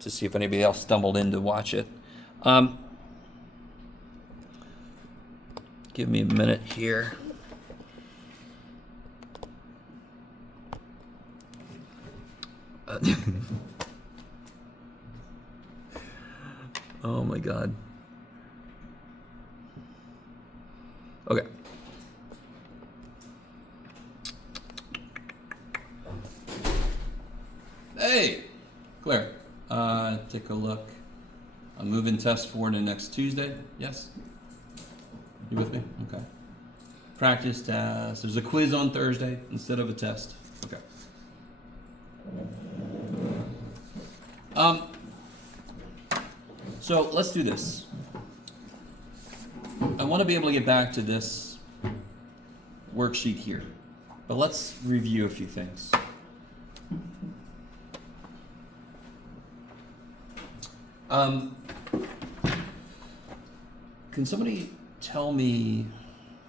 to see if anybody else stumbled in to watch it. Give me a minute here. Oh my God. Okay. Hey, Claire, take a look. I'm moving test forward to next Tuesday. Yes? You with me? Okay. Practice test. There's a quiz on Thursday instead of a test. Okay. So let's do this. I want to be able to get back to this worksheet here, but let's review a few things. Can somebody tell me,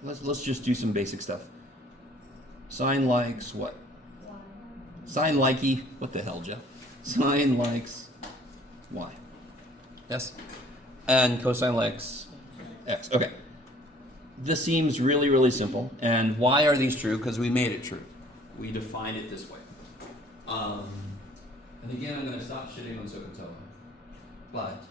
let's just do some basic stuff. Sine likes what? Y. Sine likey, what the hell, Jeff? Sine likes y. Yes? And cosine likes x. Okay. This seems really, really simple. And why are these true? Because we made it true. We define it this way. And again, I'm going to stop shitting on Sokotoa. But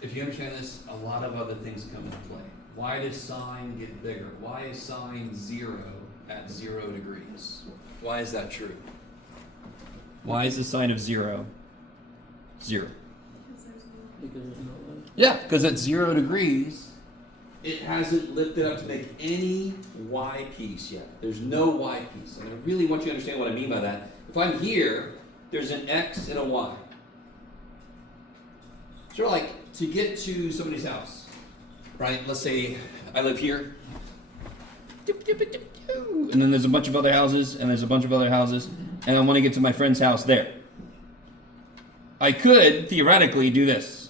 if you understand this, a lot of other things come into play. Why does sine get bigger? Why is sine 0 at 0 degrees? Why is that true? Why is the sine of 0 0? Yeah, because at 0 degrees, it hasn't lifted up to make any y piece yet. There's no y piece. And I really want you to understand what I mean by that. If I'm here, there's an x and a y. Sort of like to get to somebody's house, right? Let's say I live here. And then there's a bunch of other houses, and there's a bunch of other houses, and I want to get to my friend's house there. I could, theoretically, do this.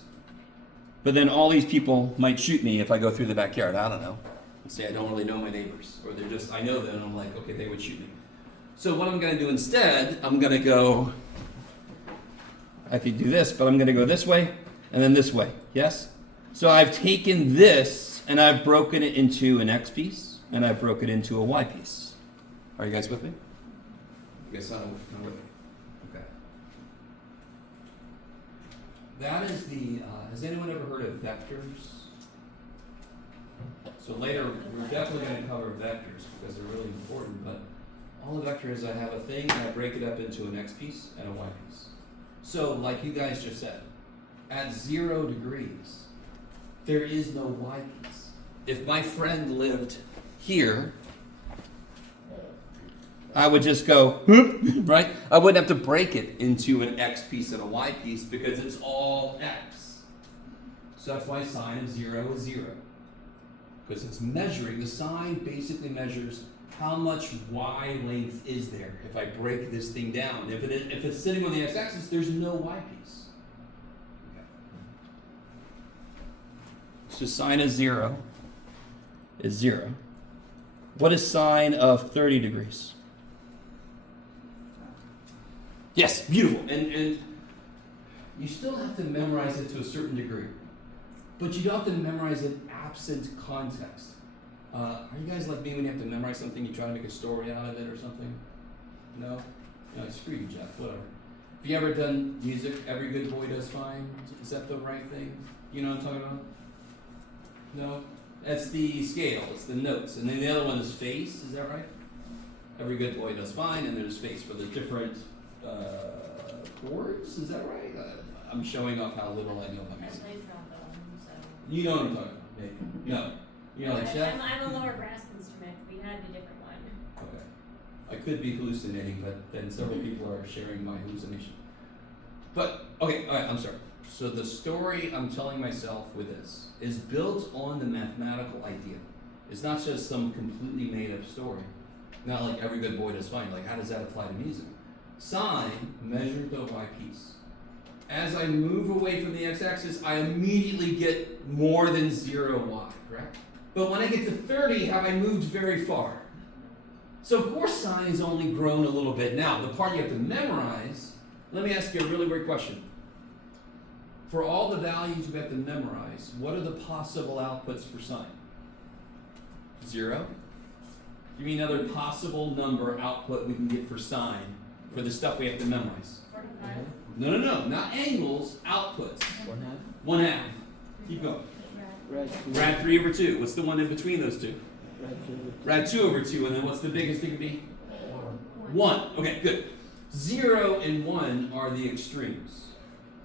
But then all these people might shoot me if I go through the backyard. I don't know. Let's say I don't really know my neighbors. Or they're just, I know them, and I'm like, okay, they would shoot me. So what I'm going to do instead, I'm going to go, I could do this, but I'm going to go this way, and then this way. Yes? So I've taken this, and I've broken it into an x piece, and I've broken it into a y piece. Are you guys with me? You guys not with me? Okay. That is the, has anyone ever heard of vectors? So later, we're definitely going to cover vectors because they're really important, but all the vectors, I have a thing, and I break it up into an x piece and a y piece. So, like you guys just said, at 0 degrees, there is no y piece. If my friend lived here, I would just go, right? I wouldn't have to break it into an x piece and a y piece because it's all x. So that's why sine of 0 is 0. Because it's measuring, the sine basically measures how much y length is there if I break this thing down. If it's sitting on the x-axis, there's no y piece. Okay. So sine of 0 is 0. What is sine of 30 degrees? Yes, beautiful. And you still have to memorize it to a certain degree. But you don't have to memorize it absent context. Are you guys like me when you have to memorize something, you try to make a story out of it or something? No? No, screw you, Jeff, whatever. Have you ever done music, Every Good Boy Does Fine? Is that the right thing? You know what I'm talking about? No? That's the scale, it's the notes. And then the other one is face, is that right? Every good boy does fine, and there's face for the different chords, is that right? I'm showing off how little I know about music. You know what I'm talking about, maybe? No. You know, like Chef? I'm a lower brass instrument. We had a different one. Okay. I could be hallucinating, but then several people are sharing my hallucination. But, okay, all right, I'm sorry. So the story I'm telling myself with this is built on the mathematical idea. It's not just some completely made-up story. Not like Every Good Boy Does Fine. Like, how does that apply to music? Sine measures the y piece. As I move away from the x-axis, I immediately get more than 0y, correct? But when I get to 30, have I moved very far? So of course sine has only grown a little bit. Now, the part you have to memorize, let me ask you a really weird question. for all the values we have to memorize, what are the possible outputs for sine? 0. Give me another possible number output we can get for sine for the stuff we have to memorize. 45. No, not angles, outputs. 1/2. 1/2. Keep going. Rad 3 over 2. What's the one in between those two? Rad 2 over 2. And then what's the biggest it can be? 1. Okay, good. 0 and 1 are the extremes.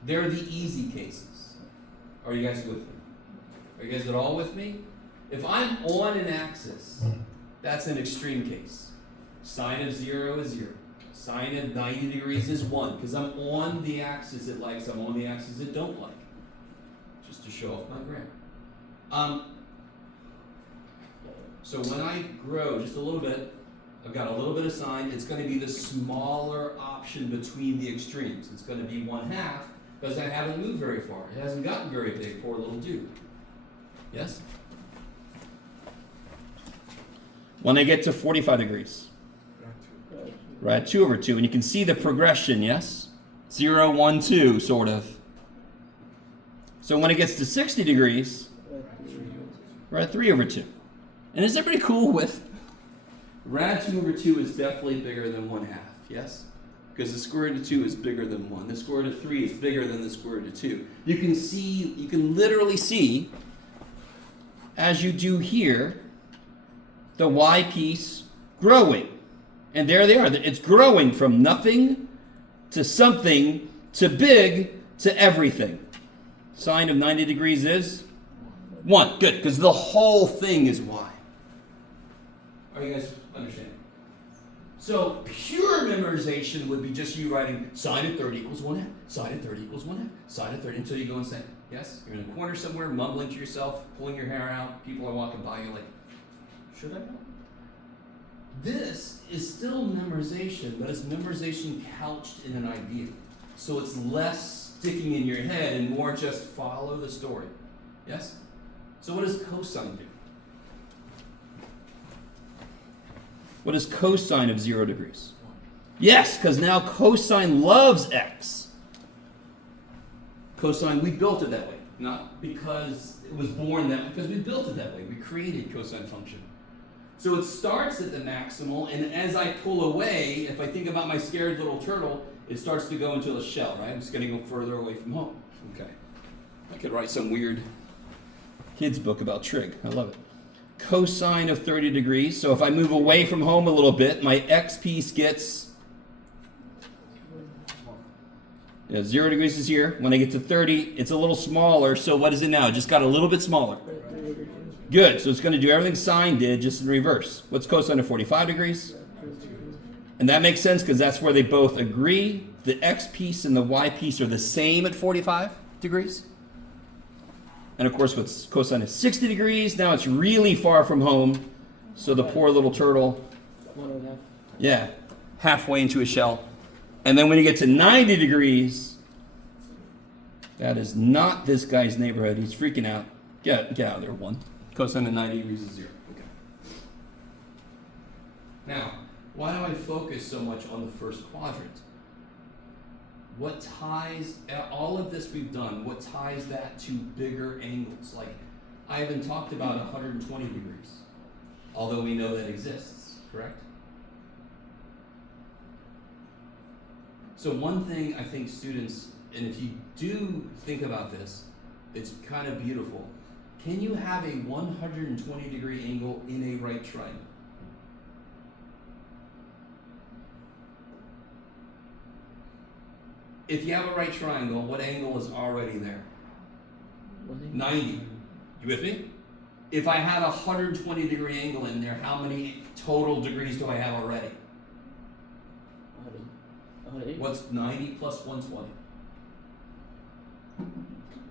They're the easy cases. Are you guys with me? Are you guys at all with me? If I'm on an axis, that's an extreme case. Sine of 0 is 0. Sine of 90 degrees is 1, because I'm on the axis it likes, I'm on the axis it don't like. Just to show off my grammar. So when I grow just a little bit, I've got a little bit of sine, it's going to be the smaller option between the extremes. It's going to be 1/2, because I haven't moved very far. It hasn't gotten very big, poor little dude. Yes? When I get to 45 degrees, rad 2 over 2, and you can see the progression, yes? 0, 1, 2, sort of. So when it gets to 60 degrees, rad 3 over 2. And is everybody cool with rad 2 over 2 is definitely bigger than 1/2, yes? Because the square root of 2 is bigger than 1. The square root of 3 is bigger than the square root of 2. You can literally see, as you do here, the y piece growing. And there they are. It's growing from nothing to something to big to everything. Sine of 90 degrees is 1. Good, because the whole thing is y. Are you guys understanding? So pure memorization would be just you writing sine of 30 equals 1/2, sine of 30 equals 1/2, sine of 30 until you go insane. Yes? You're in a corner somewhere, mumbling to yourself, pulling your hair out. People are walking by, you're like, should I know? This is still memorization, but it's memorization couched in an idea. So it's less sticking in your head and more just follow the story. Yes? So what does cosine do? What is cosine of 0 degrees? Yes, because now cosine loves x. Cosine, we built it that way. Not because it was born that way, because we built it that way. We created cosine function. So it starts at the maximal, and as I pull away, if I think about my scared little turtle, it starts to go into a shell, right? I'm just going to go further away from home. Okay. I could write some weird kid's book about trig. I love it. Cosine of 30 degrees. So if I move away from home a little bit, my x piece gets 0 degrees is here. When I get to 30, it's a little smaller. So what is it now? It just got a little bit smaller. Good. So it's going to do everything sine did, just in reverse. What's cosine of 45 degrees? And that makes sense because that's where they both agree. The x piece and the y piece are the same at 45 degrees. And of course, what's cosine of 60 degrees? Now it's really far from home. So the poor little turtle, 1.5. yeah, halfway into a shell. And then when you get to 90 degrees, that is not this guy's neighborhood. He's freaking out. Get out of there, 1. Cosine of 90 degrees is 0. Okay. Now, why do I focus so much on the first quadrant? What ties, all of this we've done, what ties that to bigger angles? Like, I haven't talked about 120 degrees, although we know that exists, correct? So one thing I think students, and if you do think about this, it's kind of beautiful. Can you have a 120 degree angle in a right triangle? If you have a right triangle, what angle is already there? 90. You with me? If I had a 120 degree angle in there, how many total degrees do I have already? What's 90 plus 120?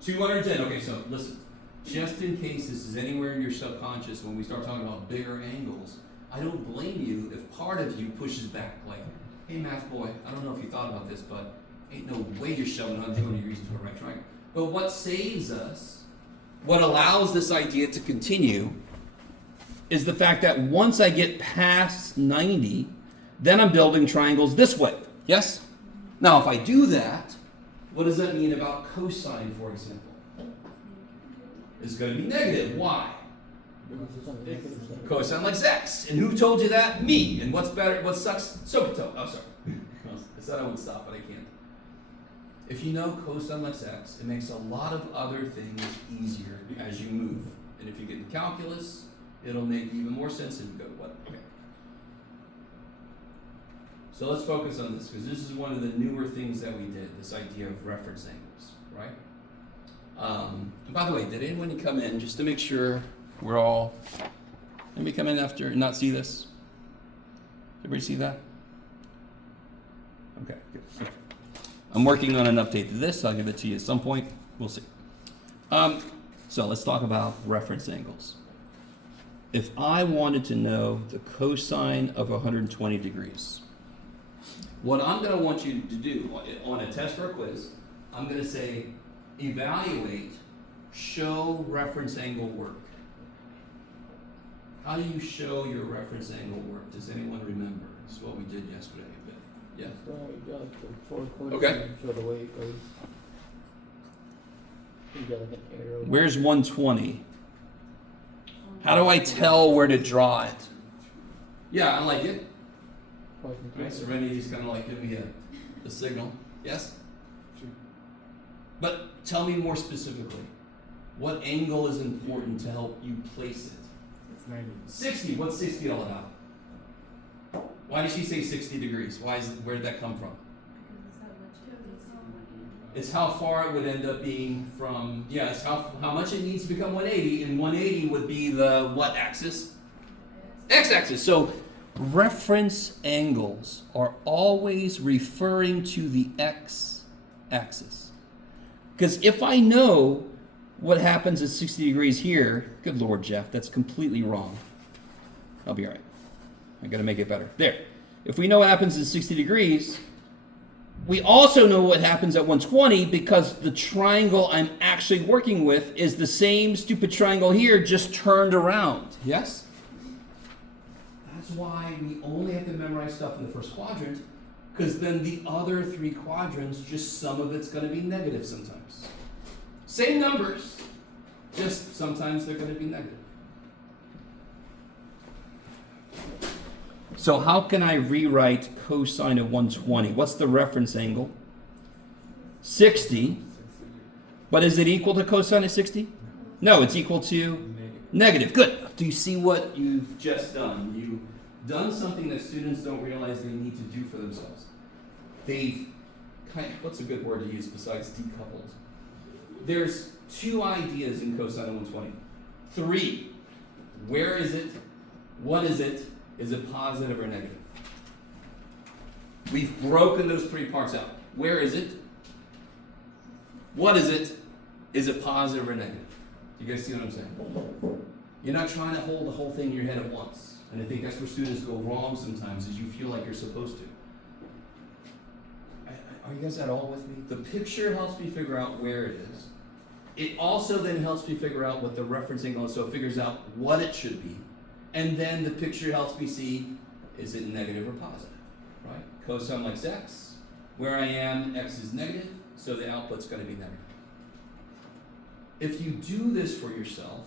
210. Okay, so listen. Just in case this is anywhere in your subconscious when we start talking about bigger angles, I don't blame you if part of you pushes back like, hey math boy, I don't know if you thought about this, but ain't no way you're shoving 120 degrees into a right triangle. But what saves us, what allows this idea to continue, is the fact that once I get past 90, then I'm building triangles this way. Yes? Now, if I do that, What does that mean about cosine, for example? It's going to be negative. Why? Cosine likes x. And who told you that? Me. And what's better? What sucks? Sokoto. Oh, sorry. I said I would stop, but I can't. If you know cosine likes x, it makes a lot of other things easier as you move. And if you get in calculus, it'll make even more sense if you go to what? Okay. So let's focus on this, because this is one of the newer things that we did, this idea of reference angles, right? And by the way, did anyone come in, just to make sure we're all, anybody come in after and not see this? Everybody see that? Okay, good. I'm working on an update to this. I'll give it to you at some point. We'll see. So let's talk about reference angles. If I wanted to know the cosine of 120 degrees, what I'm going to want you to do on a test or a quiz, I'm going to say, evaluate, show reference angle work. How do you show your reference angle work? Does anyone remember? This is what we did yesterday. Yeah. Okay. Show the way it goes. You got like an arrow. Where's 120? How do I tell where to draw it? Yeah, I like it. Right, so Rennie's kind of like giving me a signal. Yes? Sure. But tell me more specifically. What angle is important to help you place it? It's 90. 60. What's 60 all about? Why did she say 60 degrees? Where did that come from? It's how far it would end up being from, it's how much it needs to become 180, and 180 would be the what axis? X-axis. So reference angles are always referring to the x-axis. Because if I know what happens at 60 degrees here, good Lord, Jeff, that's completely wrong. I'll be all right. I got to make it better. There. If we know what happens at 60 degrees, we also know what happens at 120 because the triangle I'm actually working with is the same stupid triangle here, just turned around. Yes? That's why we only have to memorize stuff in the first quadrant, because then the other three quadrants, just some of it's going to be negative sometimes. Same numbers, just sometimes they're going to be negative. So how can I rewrite cosine of 120? What's the reference angle? 60. But is it equal to cosine of 60? No, it's equal to negative. Good. Do you see what you've just done? You've done something that students don't realize they need to do for themselves. They've what's a good word to use besides decoupled? There's two ideas in cosine of 120. 3. Where is it? What is it? Is it positive or negative? We've broken those 3 parts out. Where is it? What is it? Is it positive or negative? You guys see what I'm saying? You're not trying to hold the whole thing in your head at once. And I think that's where students go wrong sometimes, is you feel like you're supposed to. Are you guys at all with me? The picture helps me figure out where it is. It also then helps me figure out what the reference angle is, so it figures out what it should be. And then the picture helps me see, is it negative or positive, right? Cosine likes x. Where I am, x is negative, so the output's going to be negative. If you do this for yourself,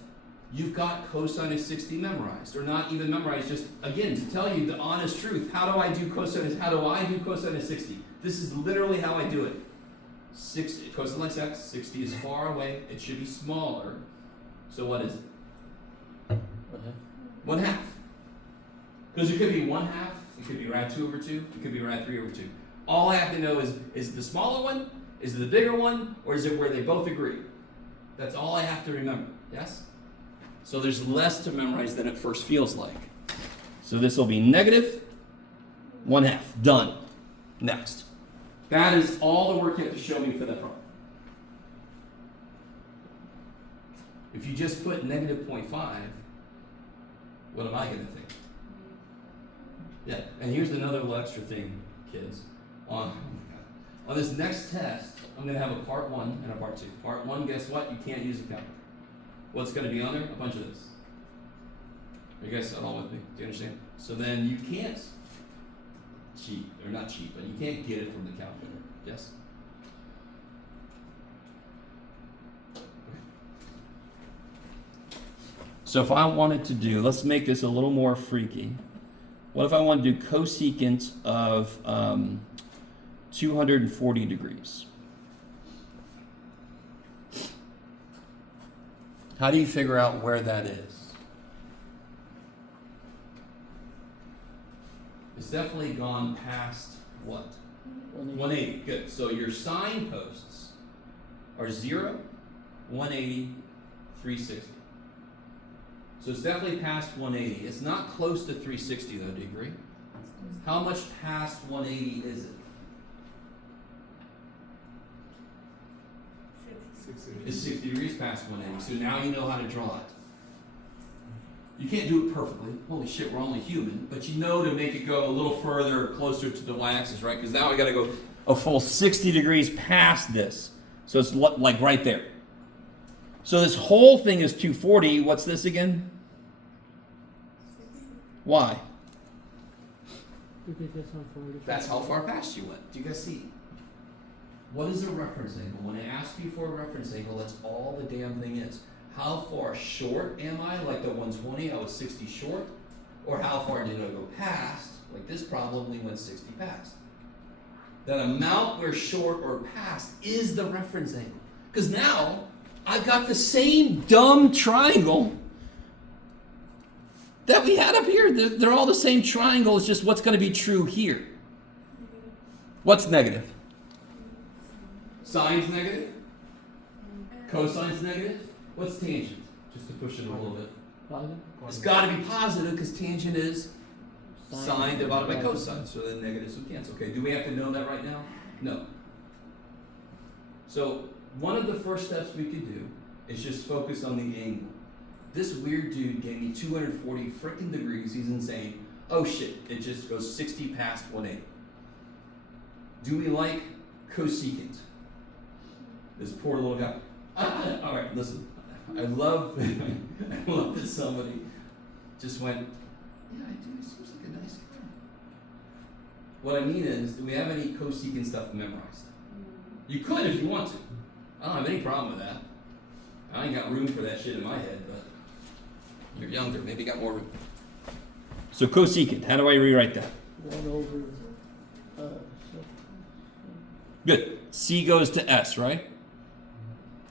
you've got cosine of 60 memorized, or not even memorized, just, again, to tell you the honest truth. How do I do cosine of 60? This is literally how I do it. 60, cosine likes x, 60 is far away, it should be smaller. So what is it? 1/2. Because it could be 1/2, it could be rad 2 over 2, it could be rad 3 over 2. All I have to know is it the smaller one, is it the bigger one, or is it where they both agree? That's all I have to remember, yes? So there's less to memorize than it first feels like. So this will be negative 1/2, done. Next. That is all the work you have to show me for that problem. If you just put negative 0.5, what am I going to think? Yeah, and here's another little extra thing, kids. On this next test, I'm going to have a part 1 and a part 2. Part 1, guess what? You can't use a calculator. What's going to be on there? A bunch of this. Are you guys all with me? Do you understand? So then you can't cheat, or not cheat, but you can't get it from the calculator. Yes? So if I wanted to do, let's make this a little more freaky. What if I want to do cosecant of 240 degrees? How do you figure out where that is? It's definitely gone past what? 180. Good. So your signposts are 0, 180, 360. So it's definitely past 180. It's not close to 360 though, do you agree? How much past 180 is it? It's 60 degrees past 180. So now you know how to draw it. You can't do it perfectly. Holy shit, we're only human. But you know to make it go a little further, closer to the y-axis, right? Because now we got to go a full 60 degrees past this. So it's like right there. So this whole thing is 240. What's this again? Why? That's how far past you went. Do you guys see? What is a reference angle? When I ask you for a reference angle, that's all the damn thing is. How far short am I? Like the 120, I was 60 short. Or how far did I go past? Like this problem, we went 60 past. That amount we're short or past is the reference angle. Because now, I've got the same dumb triangle that we had up here. They're all the same triangle. It's just what's going to be true here. What's negative? Sine's negative? Cosine's negative? What's tangent? Just to push it a little bit. It's got to be positive because tangent is sine divided by cosine. So the negatives will cancel. Okay, do we have to know that right now? No. So one of the first steps we could do is just focus on the angle. This weird dude gave me 240 freaking degrees. He's insane. Oh shit, it just goes 60 past 180. Do we like cosecant? This poor little guy. All right, listen. I love that somebody just went, yeah, I do. It seems like a nice guy. What I mean is, do we have any cosecant stuff memorized? You could if you want to. I don't have any problem with that. I ain't got room for that shit in my head, but you're younger. Maybe you got more room. So cosecant, how do I rewrite that? 1 over. Good. C goes to S, right?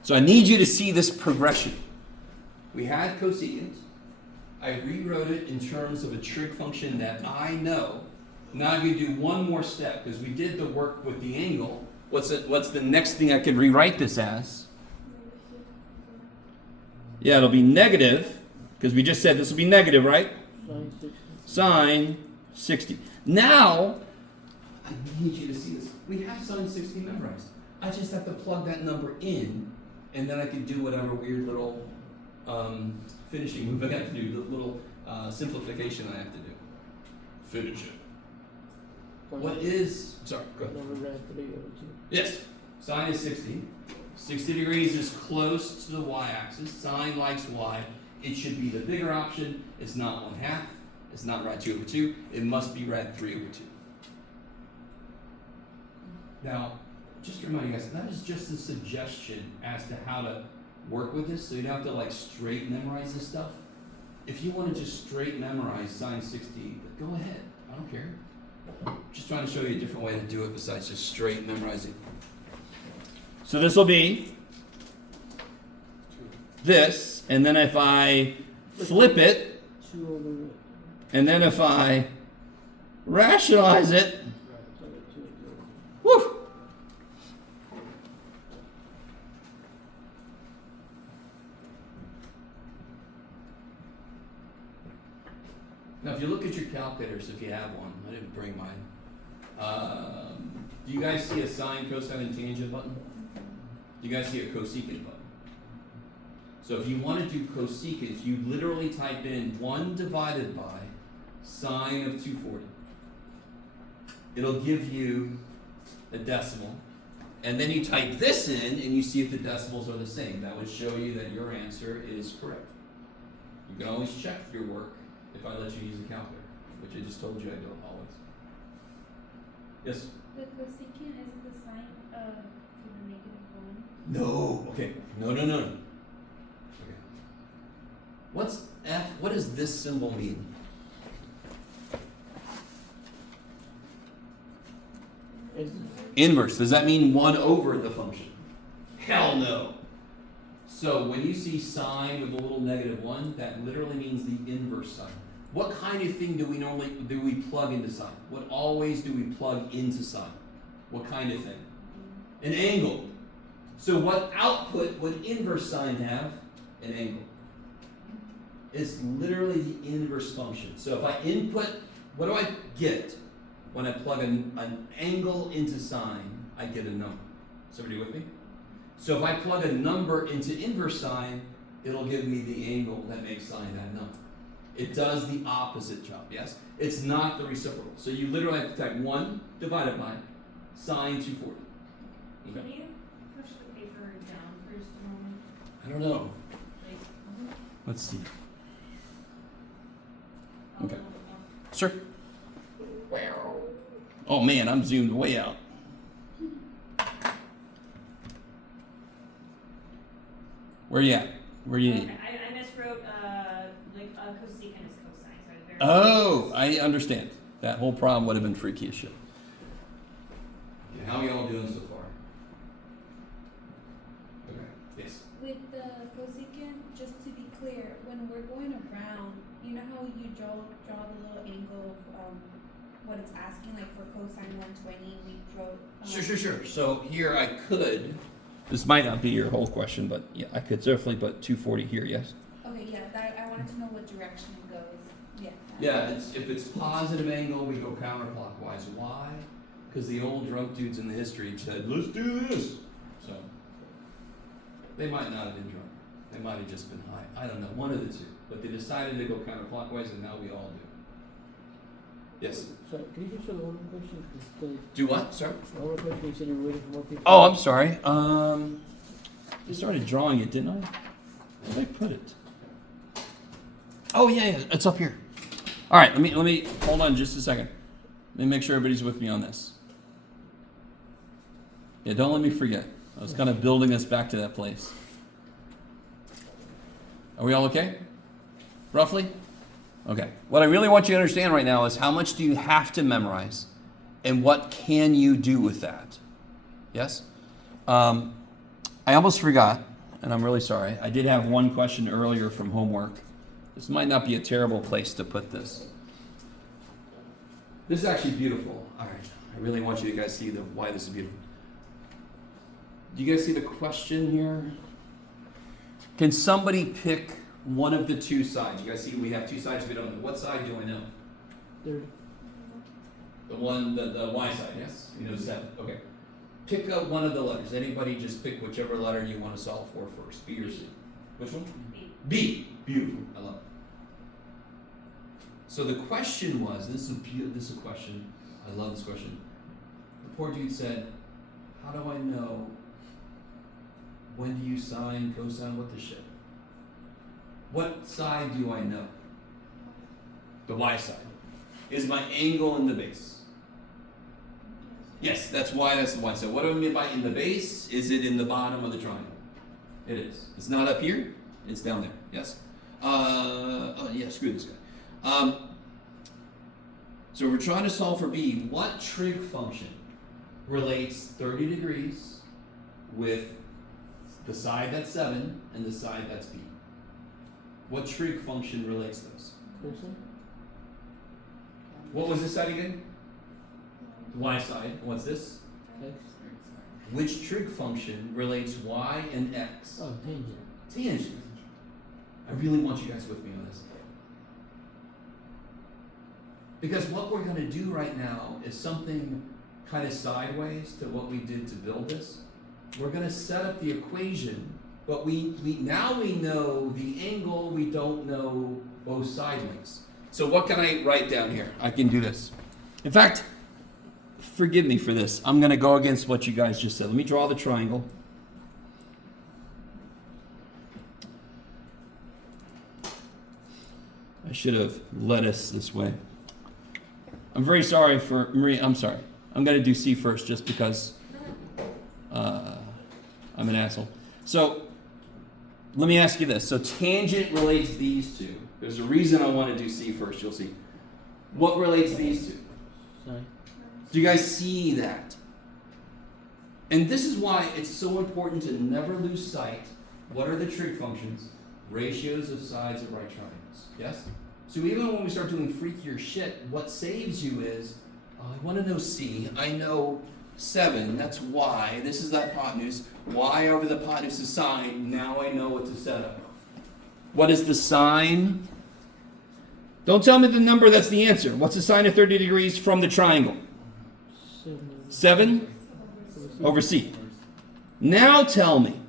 So I need you to see this progression. We had cosecant. I rewrote it in terms of a trig function that I know. Now I'm going to do one more step because we did the work with the angle. What's the next thing I could rewrite this as? Yeah, it'll be negative because we just said this will be negative, right? Sine 60. Now, I need you to see this. We have sine 60 memorized. I just have to plug that number in, and then I can do whatever weird little finishing move I have to do, the little simplification I have to do. Finish it. What is, sorry, go ahead. Yes, sine is 60. 60 degrees is close to the y-axis. Sine likes y. It should be the bigger option. It's not 1/2. It's not rad 2 over 2. It must be rad 3 over 2. Now, just to remind you guys, that is just a suggestion as to how to work with this, so you don't have to like straight memorize this stuff. If you want to just straight memorize sine 60, go ahead. I don't care. Just trying to show you a different way to do it besides just straight memorizing. So this will be this, and then if I flip it, and then if I rationalize it, woof. Now, if you look at your calculators, if you have one, I didn't bring mine. Do you guys see a sine, cosine, and tangent button? Do you guys see a cosecant button? So if you want to do cosecant, you literally type in 1 divided by sine of 240. It'll give you a decimal. And then you type this in, and you see if the decimals are the same. That would show you that your answer is correct. You can always check your work if I let you use a calculator, which I just told you I don't always. Yes? The cosecant is the sine of the negative 1. No. Okay. No. Okay. What's F? What does this symbol mean? Is Inverse. Does that mean 1 over the function? Hell no. So when you see sine with a little -1, that literally means the inverse sign. What kind of thing do we plug into sine? What always do we plug into sine? What kind of thing? An angle. So what output would inverse sine have? An angle. It's literally the inverse function. So if I input, what do I get when I plug an angle into sine? I get a number. Is everybody with me? So if I plug a number into inverse sine, it'll give me the angle that makes sine that number. It does the opposite job, yes? It's not the reciprocal. So you literally have to type 1 divided by sine 240. Okay. Can you push the paper down for just a moment? I don't know. Like, Let's see. a Okay. little more. Sure. Oh man, I'm zoomed way out. Where you at? Where you Okay, need? I miswrote like cosecant is cosine, so I very. Oh, I understand. That whole problem would have been freaky as shit. Okay, how are y'all doing so far? Okay, yes. With the cosecant, just to be clear, when we're going around, you know how you draw the little angle of what it's asking, like for cosine 120, we draw. Sure. So here I could. This might not be your whole question, but yeah, I could definitely put 240 here. Yes. Okay, yeah, that I wanted to know what direction it goes. Yeah. Yeah, if it's positive angle, we go counterclockwise. Why? Because the old drunk dudes in the history said, let's do this. So, they might not have been drunk. They might have just been high. I don't know, one of the two. But they decided to go counterclockwise, and now we all do. Yes? sorry, can you just show the one more question? 'Cause Do what? Sorry? the one more question, you said you were waiting for more people. Oh, I'm sorry. I started drawing it, didn't I? Where did I put it? Oh yeah, it's up here. All right, let me hold on just a second. Let me make sure everybody's with me on this. Yeah, don't let me forget. I was kind of building us back to that place. Are we all okay? Roughly? Okay. What I really want you to understand right now is how much do you have to memorize and what can you do with that? Yes? I almost forgot, and I'm really sorry. I did have one question earlier from homework. This might not be a terrible place to put this. This is actually beautiful. All right. I really want you guys to see why this is beautiful. Do you guys see the question here? Can somebody pick one of the two sides? You guys see we have two sides. We don't know. What side do I know? 30. The one, the Y side, yes? We know 7. Okay. Pick up one of the letters. Anybody just pick whichever letter you want to solve for first. B or C? Which one? B. B. Beautiful. I love it. So the question was, this is a question. I love this question. The poor dude said, how do I know when do you sine, cosine, what the shit? What side do I know? The Y side. Is my angle in the base? Yes, that's why that's the Y side. What do I mean by in the base? Is it in the bottom of the triangle? It is. It's not up here. It's down there. Yes? Yeah, screw this guy. So we're trying to solve for B. What trig function relates 30 degrees with the side that's 7 and the side that's B? What trig function relates those? Cosine? What was this side again? The Y side. What's this? X? Which trig function relates Y and X? Oh, tangent. Tangent. I really want you guys with me on this. Because what we're going to do right now is something kind of sideways to what we did to build this. We're going to set up the equation, but we now we know the angle, we don't know both side lengths. So what can I write down here? I can do this. In fact, forgive me for this. I'm going to go against what you guys just said. Let me draw the triangle. I should have led us this way. I'm very sorry for Marie. I'm sorry. I'm going to do C first just because I'm an asshole. So let me ask you this. So tangent relates these two. There's a reason I want to do C first. You'll see. What relates these two? Sorry. Do you guys see that? And this is why it's so important to never lose sight. What are the trig functions? Ratios of sides of right triangles. Yes? So even when we start doing freakier shit, what saves you is, oh, I want to know C. I know 7. That's y. This is the hypotenuse. Y over the hypotenuse is sine. Now I know what to set up. What is the sine? Don't tell me the number that's the answer. What's the sine of 30 degrees from the triangle? 7 over C. Now tell me,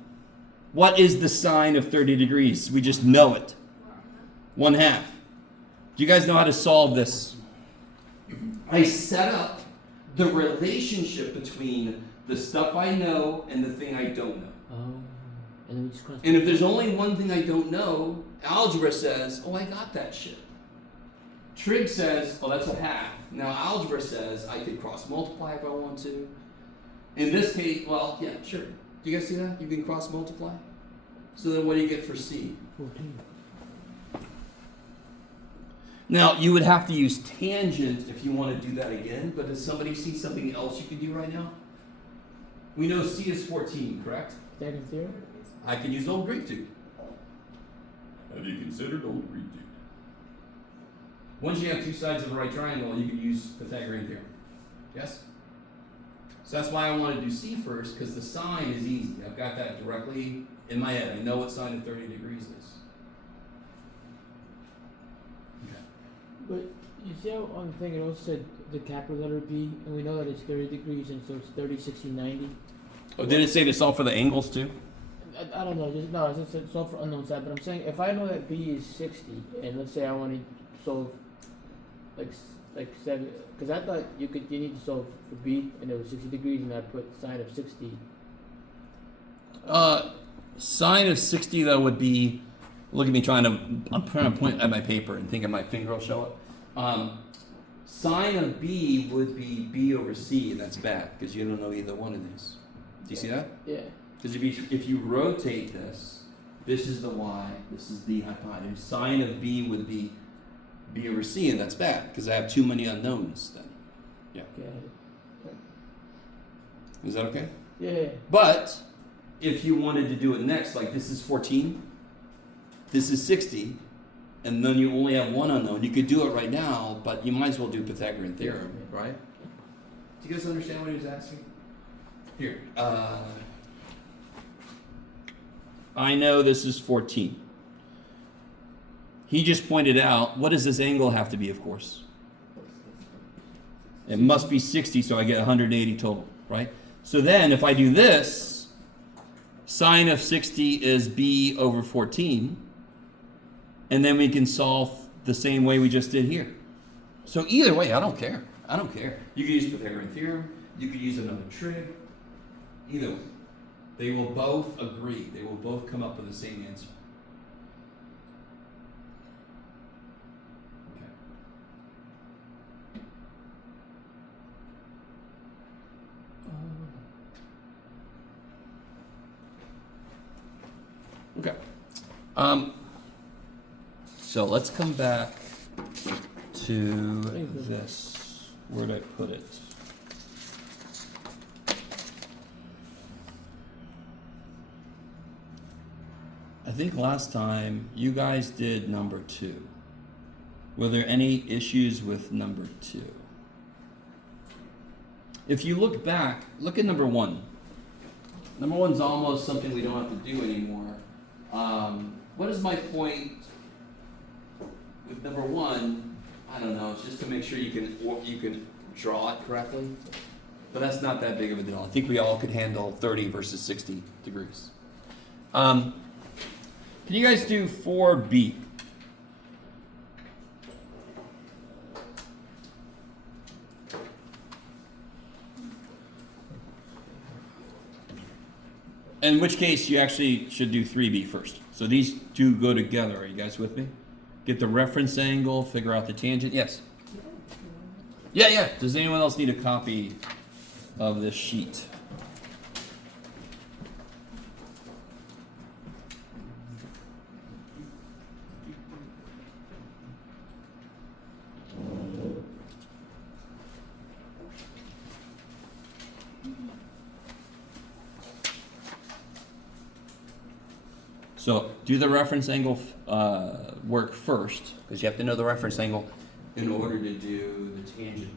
what is the sine of 30 degrees? We just know it. 1/2. Do you guys know how to solve this? I set up the relationship between the stuff I know and the thing I don't know. Oh. And then we just cross. And if there's only one thing I don't know, algebra says, oh, I got that shit. Trig says, oh, that's 1/2. Now algebra says I could cross multiply if I want to. In this case, well, yeah, sure. Do you guys see that? You can cross multiply. So then what do you get for C? 14. Now, you would have to use tangent if you want to do that again, but does somebody see something else you can do right now? We know C is 14, correct? Second theorem? I can use old Greek too. Have you considered old Greek too? Once you have two sides of a right triangle, you can use Pythagorean theorem. Yes? So that's why I want to do C first, because the sine is easy. I've got that directly in my head. I know what sine of 30 degrees is. Okay. But you see how on the thing it also said the capital letter B, and we know that it's 30 degrees, and so it's 30, 60, 90. Oh, did it say to solve for the angles too? I don't know, just, no, it's all for unknown side, but I'm saying if I know that B is 60, and let's say I want to solve like 7, because I thought you need to solve for B, and it was 60 degrees, and I put sine of 60. Sine of 60 though would be, look at me I'm trying to point at my paper and thinking my finger will show up. Sine of B would be B over C, and that's bad, because you don't know either one of these. Do you see that? Yeah. Because if you rotate this, this is the y, this is the hypotenuse. Sine of B would be B over C, and that's bad, because I have too many unknowns then. Yeah. Okay. Is that okay? Yeah. But if you wanted to do it next, like this is 14, this is 60, and then you only have one unknown, you could do it right now, but you might as well do Pythagorean theorem, right? Do you guys understand what he was asking? Here. I know this is 14. He just pointed out, what does this angle have to be, of course? It must be 60, so I get 180 total, right? So then, if I do this, sine of 60 is B over 14, and then we can solve the same way we just did here. So either way, I don't care. I don't care. You could use Pythagorean theorem, you could use another trig, either way. They will both agree. They will both come up with the same answer. Okay. So let's come back to this. Where'd I put it? I think last time you guys did number 2. Were there any issues with number 2? If you look back, look at number 1. Number 1's almost something we don't have to do anymore. What is my point with number 1? I don't know. It's just to make sure you can draw it correctly. But that's not that big of a deal. I think we all could handle 30 versus 60 degrees. Can you guys do 4B? In which case, you actually should do 3B first. So these two go together. Are you guys with me? Get the reference angle, figure out the tangent. Yes? Yeah. Does anyone else need a copy of this sheet? So do the reference angle work first, because you have to know the reference angle in order to do the tangent work.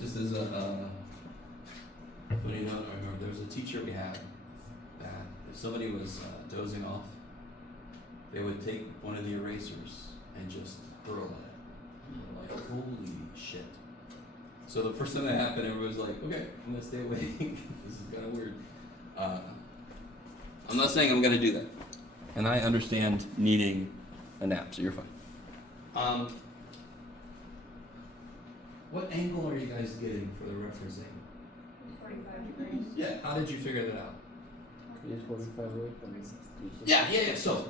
Just as a funny note, I remember there was a teacher we had that if somebody was dozing off, they would take one of the erasers and just hurl at it. And we're like, holy shit. So the first time that happened, everybody was like, okay, I'm gonna stay awake. This is kind of weird. I'm not saying I'm gonna do that. And I understand needing a nap, so you're fine. What angle are you guys getting for the reference angle? 45 degrees. Yeah, how did you figure that out? It's 45 away from 360. Yeah. So,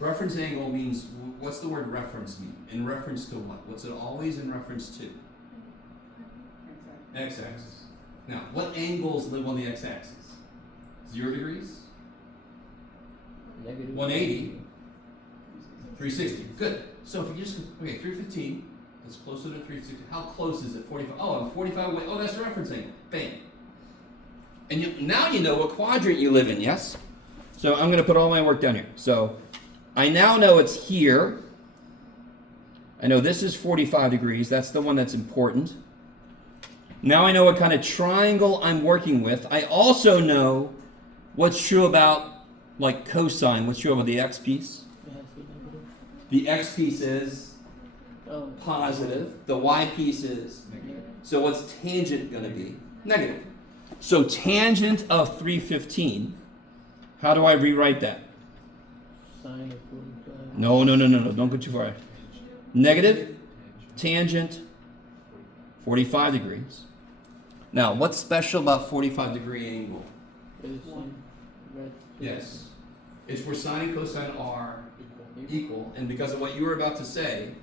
reference angle means, what's the word reference mean? In reference to what? What's it always in reference to? X-axis. Now, what angles live on the x-axis? 0 degrees? Negative. 180? 360. Good. So if you just, okay, 315. It's closer to 360. How close is it? 45. Oh, I'm 45 away. Oh, that's the reference angle. Bam. And now you know what quadrant you live in, yes? So I'm going to put all my work down here. So I now know it's here. I know this is 45 degrees. That's the one that's important. Now I know what kind of triangle I'm working with. I also know what's true about, like, cosine. What's true about the x piece? It has to be negative. The x piece is Oh. positive. The y piece is negative. So what's tangent going to be? Negative. So tangent of 315, how do I rewrite that? Sine of 45. No. Don't go too far. Negative tangent 45 degrees. Now, what's special about 45 degree angle? It's same. Right. Yes. It's where sine and cosine are equal. And because of what you were about to say,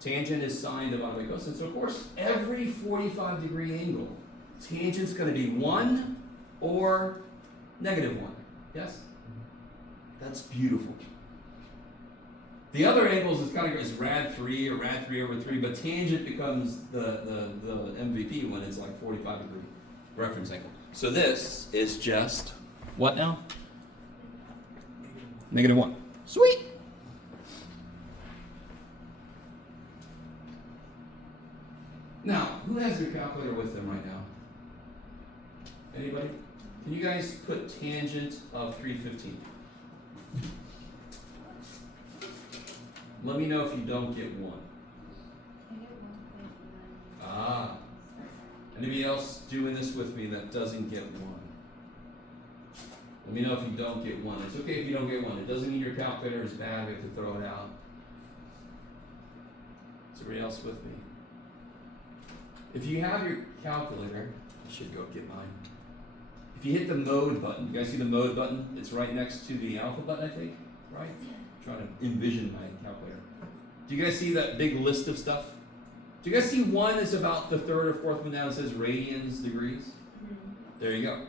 tangent is sine divided by cosine. So of course, every 45 degree angle, tangent's going to be 1 or negative 1. Yes? That's beautiful. The other angles is kind of is rad 3 or rad 3 over 3, but tangent becomes the MVP when it's like 45 degree reference angle. So this is just what now? Negative 1. Sweet. Now, who has their calculator with them right now? Anybody? Can you guys put tangent of 315? Let me know if you don't get 1. I get 1.9. Ah. Anybody else doing this with me that doesn't get 1? Let me know if you don't get 1. It's okay if you don't get 1. It doesn't mean your calculator is bad. We have to throw it out. Is everybody else with me? If you have your calculator, I should go get mine. If you hit the mode button, you guys see the mode button? It's right next to the alpha button, I think, right? I'm trying to envision my calculator. Do you guys see that big list of stuff? Do you guys see one is about the third or fourth one down that says radians, degrees? There you go.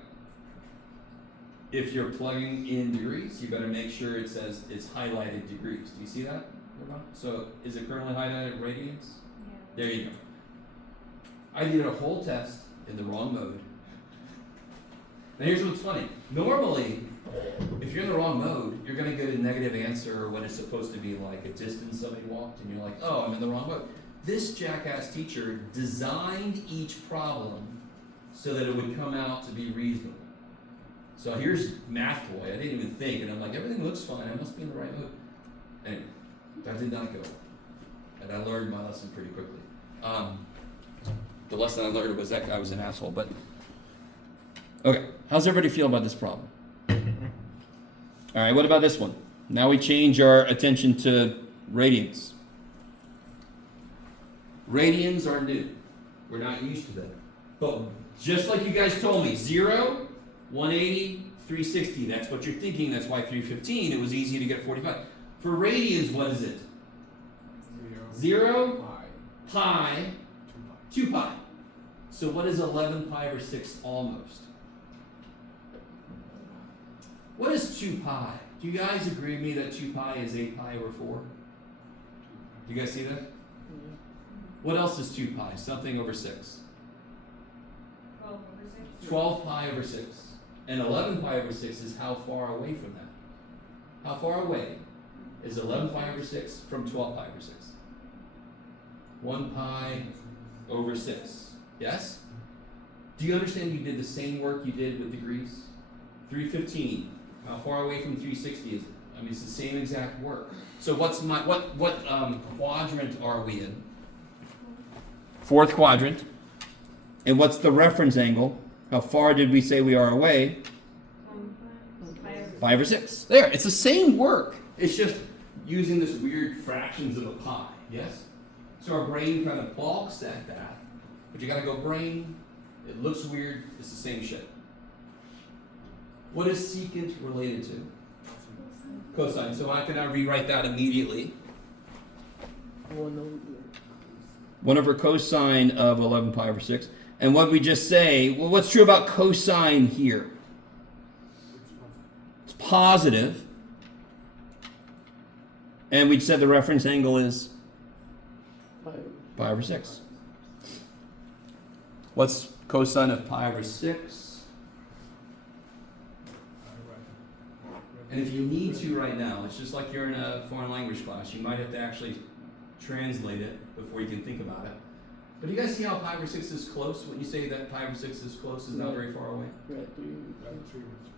If you're plugging in degrees, you better make sure it says it's highlighted degrees. Do you see that? So is it currently highlighted radians? Yeah. There you go. I did a whole test in the wrong mode. Now here's what's funny. Normally, if you're in the wrong mode, you're going to get a negative answer when it's supposed to be like a distance somebody walked, and you're like, oh, I'm in the wrong mode. This jackass teacher designed each problem so that it would come out to be reasonable. So here's Math Boy. I didn't even think, and I'm like, everything looks fine. I must be in the right mode. Anyway, that did not go. And I learned my lesson pretty quickly. The lesson I learned was that guy was an asshole, but okay. How's everybody feel about this problem? All right, what about this one? Now we change our attention to radians. Radians are new. We're not used to them. But just like you guys told me, 0, 180, 360, that's what you're thinking. That's why 315, it was easy to get 45. For radians, what is it? 0, pi, 2 pi. So what is 11 pi over 6 almost? What is 2 pi? Do you guys agree with me that 2 pi is 8 pi over 4? Do you guys see that? Yeah. What else is 2 pi? Something over 6. 12 over 6. 12 pi over 6. And 11 pi over 6 is how far away from that? How far away is 11 pi over 6 from 12 pi over 6? 1 pi over 6. Yes? Do you understand you did the same work you did with degrees? 315. How far away from 360 is it? I mean, it's the same exact work. So what's what quadrant are we in? 4th quadrant. And what's the reference angle? How far did we say we are away? 5 over 6. There, it's the same work. It's just using this weird fractions of a pi. Yes? So our brain kind of balks at that. But you gotta go brain. It looks weird. It's the same shit. What is secant related to? Cosine. So I can now rewrite that immediately. 1 over cosine of 11 pi over 6. And what we just say, well, what's true about cosine here? It's positive. And we said the reference angle is pi over 6. What's cosine of pi over 6? And if you need to right now, it's just like you're in a foreign language class. You might have to actually translate it before you can think about it. But do you guys see how pi over 6 is close? When you say that pi over 6 is close, is not very far away?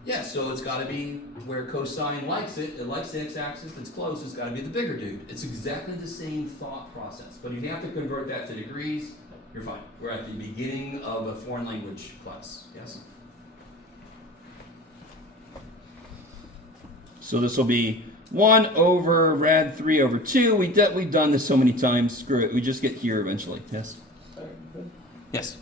Yeah, so it's got to be where cosine likes it. It likes the x-axis. That's close. It's got to be the bigger dude. It's exactly the same thought process. But if you have to convert that to degrees, you're fine. We're at the beginning of a foreign language class. Yes? So this will be 1 over rad 3 over 2. We've done this so many times. Screw it. We just get here eventually. Yes? Yes?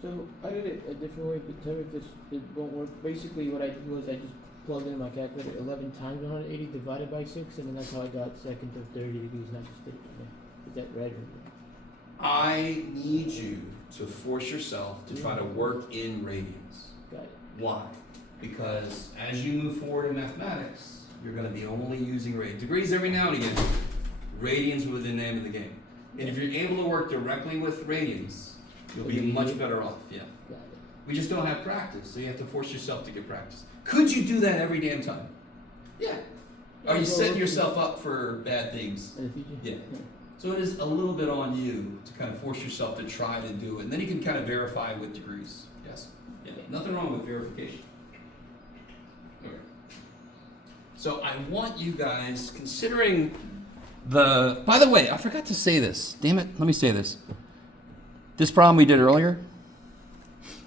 So I did it a different way, but tell me if it won't work. Basically what I did was I just plugged in my calculator 11 times 180 divided by 6, and then that's how I got second to 30 degrees, not just 30. Is that right? I need you to force yourself to try to work in radians. Got it. Why? Because as you move forward in mathematics, you're going to be only using radians. Degrees every now and again. Radians were the name of the game. And if you're able to work directly with radians, you'll be much better off. Yeah. Got it. We just don't have practice, so you have to force yourself to get practice. Could you do that every damn time? Yeah. Are you setting yourself up for bad things? Yeah. So it is a little bit on you to kind of force yourself to try to do it. And then you can kind of verify with degrees. Yes? Yeah. Nothing wrong with verification. Okay. So I want you guys, considering by the way, I forgot to say this. Damn it, let me say this. This problem we did earlier,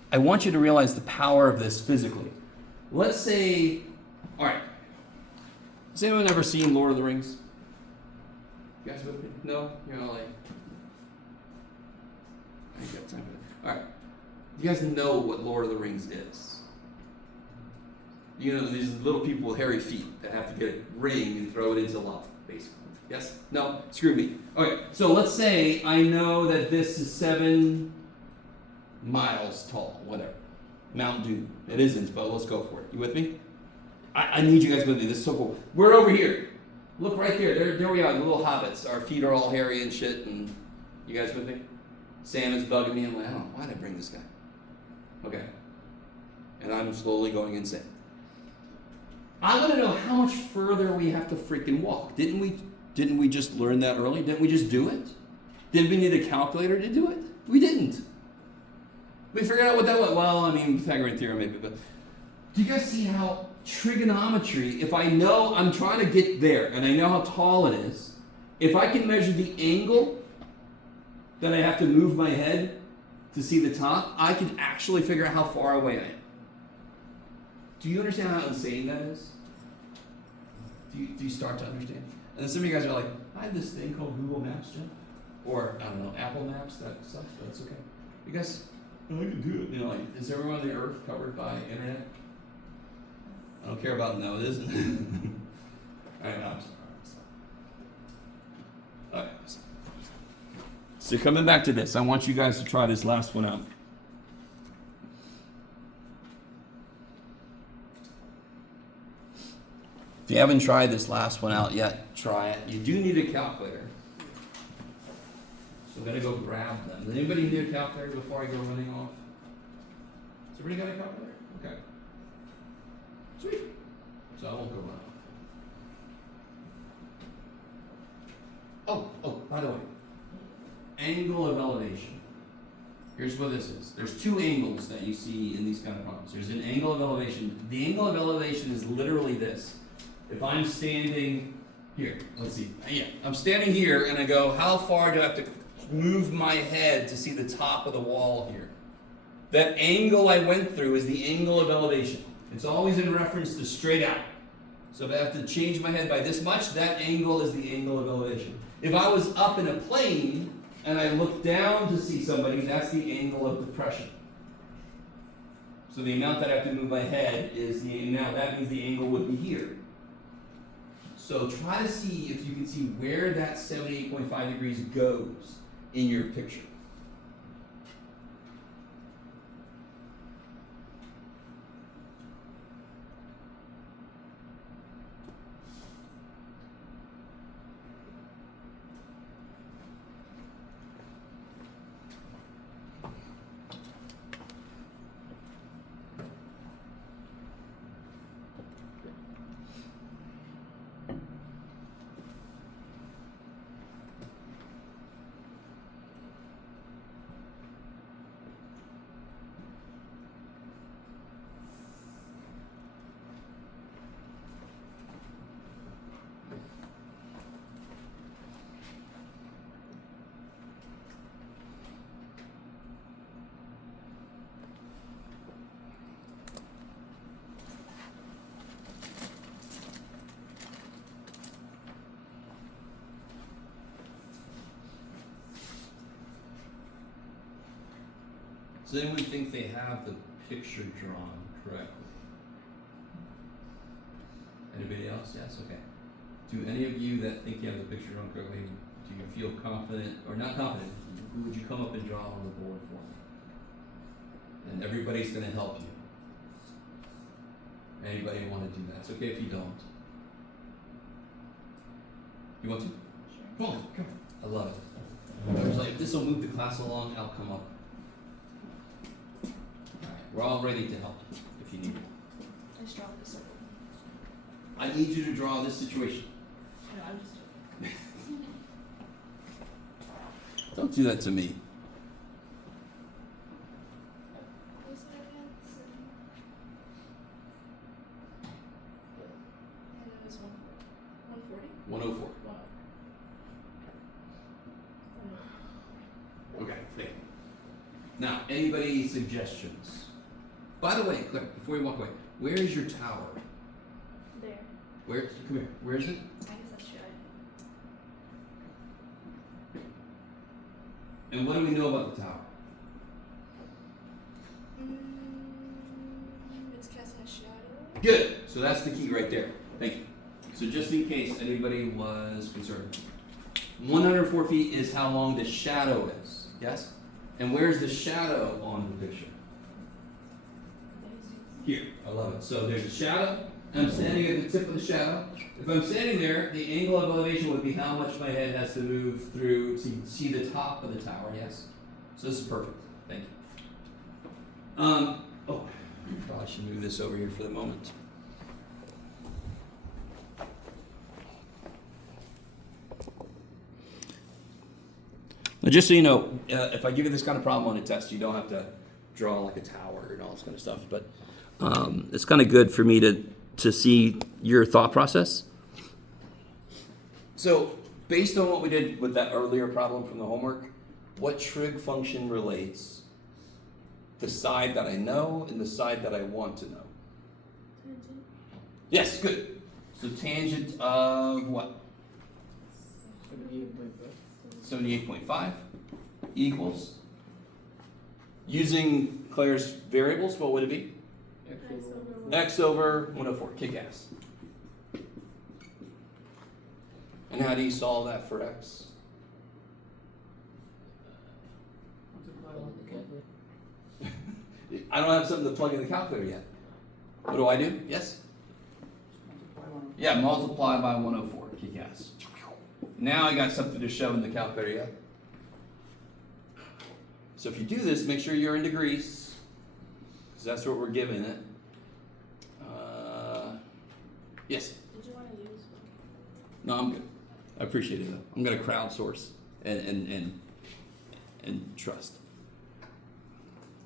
I want you to realize the power of this physically. Let's say, all right, has anyone ever seen Lord of the Rings? You guys with me? No? You're all like, I ain't got time for that. All right, you guys know what Lord of the Rings is. You know, these little people with hairy feet that have to get a ring and throw it into lava, basically. Yes? No? Screw me. Okay, so let's say I know that this is 7 miles tall, whatever. Mount Doom. It isn't, but let's go for it. You with me? I need you guys with me. This is so cool. We're over here. Look right there. There we are, the little hobbits. Our feet are all hairy and shit, and you guys with me? Sam is bugging me. I'm like, oh, why did I bring this guy? Okay. And I'm slowly going insane. I want to know how much further we have to freaking walk. Didn't we just learn that early? Didn't we just do it? Did we need a calculator to do it? We didn't. We figured out what that was. Well, I mean, Pythagorean theorem maybe, but do you guys see how trigonometry, if I know I'm trying to get there and I know how tall it is, if I can measure the angle that I have to move my head to see the top, I can actually figure out how far away I am. Do you understand how insane that is? Do you start to understand? And then some of you guys are like, I have this thing called Google Maps, Jeff. Or, I don't know, Apple Maps, that sucks, but it's okay. You guys, oh, I can do it. You know, like, is everyone on the earth covered by internet? I don't care about, no, it isn't. All right, no, I'm sorry. Okay. So coming back to this, I want you guys to try this last one out. If you haven't tried this last one out yet, try it. You do need a calculator. So I'm gonna go grab them. Does anybody need a calculator before I go running off? Has everybody got a calculator? Okay. Sweet. So I won't go run off. Oh, by the way. Angle of elevation. Here's what this is. There's two angles that you see in these kind of problems. There's an angle of elevation. The angle of elevation is literally this. If I'm standing here, let's see. Yeah, I'm standing here and I go, how far do I have to move my head to see the top of the wall here? That angle I went through is the angle of elevation. It's always in reference to straight out. So if I have to change my head by this much, that angle is the angle of elevation. If I was up in a plane and I look down to see somebody, that's the angle of depression. So the amount that I have to move my head is now that means the angle would be here. So try to see if you can see where that 78.5 degrees goes in your picture. Does anyone think they have the picture drawn correctly? Anybody else? Yes? Okay. Do any of you that think you have the picture drawn correctly, do you feel confident, or not confident, who would you come up and draw on the board for me? And everybody's going to help you. Anybody want to do that? It's okay if you don't. You want to? Sure. Come on, come on. I love it. I was like, this will move the class along, I'll come up. We're all ready to help if you need it. I just draw the circle. I need you to draw this situation. No, I'm just joking. Don't do that to me. What was that again? And it was 140? 104. Wow. Okay, thank you. Now, anybody suggestions? By the way, Claire, before you walk away, where is your tower? There. Where? Come here. Where is it? I guess I should. And what do we know about the tower? It's casting a shadow. Good. So that's the key right there. Thank you. So just in case anybody was concerned, 104 feet is how long the shadow is. Yes? And where's the shadow on the picture? Here. I love it. So there's a shadow, and I'm standing at the tip of the shadow. If I'm standing there, the angle of elevation would be how much my head has to move through to see the top of the tower, yes? So this is perfect. Thank you. Probably should move this over here for the moment. Now, just so you know, if I give you this kind of problem on a test, you don't have to draw like a tower and all this kind of stuff, but it's kind of good for me to see your thought process. So, based on what we did with that earlier problem from the homework, what trig function relates the side that I know and the side that I want to know? Tangent. Yes, good. So tangent of what? 78.5 equals, using Claire's variables, what would it be? X over 104, kick ass. And how do you solve that for x? I don't have something to plug in the calculator yet. What do I do? Yes? Yeah, multiply by 104. Kick ass. Now I got something to shove in the calculator yet. So if you do this, make sure you're in degrees, because that's what we're giving it. Yes? Did you want to use one? No, I'm good. I appreciate it though. I'm going to crowdsource and trust.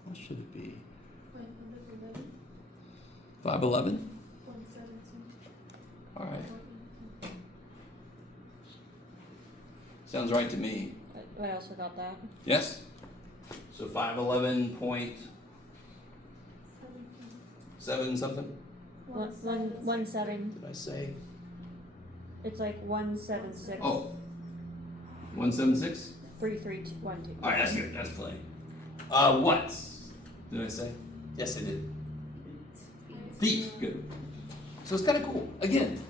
What should it be? 511? 117. All right. Sounds right to me. I also got that. Yes? So 511.7 something? 117. Did I say? It's like 176. Oh. 176? 3312. All right, that's good. That's plenty. What did I say? Yes, I did. Feet. Good. So it's kind of cool. Again,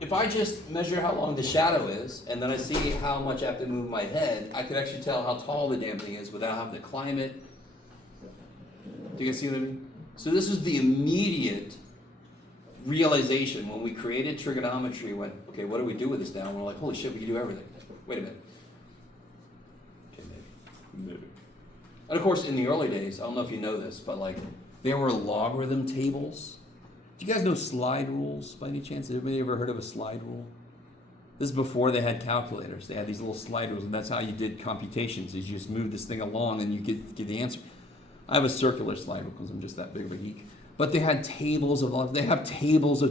if I just measure how long the shadow is, and then I see how much I have to move my head, I could actually tell how tall the damn thing is without having to climb it. Do you guys see what I mean? So this was the immediate realization when we created trigonometry. When, okay, what do we do with this now? And we're like, holy shit, we can do everything. Wait a minute. Okay, maybe. And of course, in the early days, I don't know if you know this, but like, there were logarithm tables. Do you guys know slide rules by any chance? Has anybody ever heard of a slide rule? This is before they had calculators. They had these little slide rules, and that's how you did computations. Is you just move this thing along, and you get the answer. I have a circular slide rule because I'm just that big of a geek. But they had tables of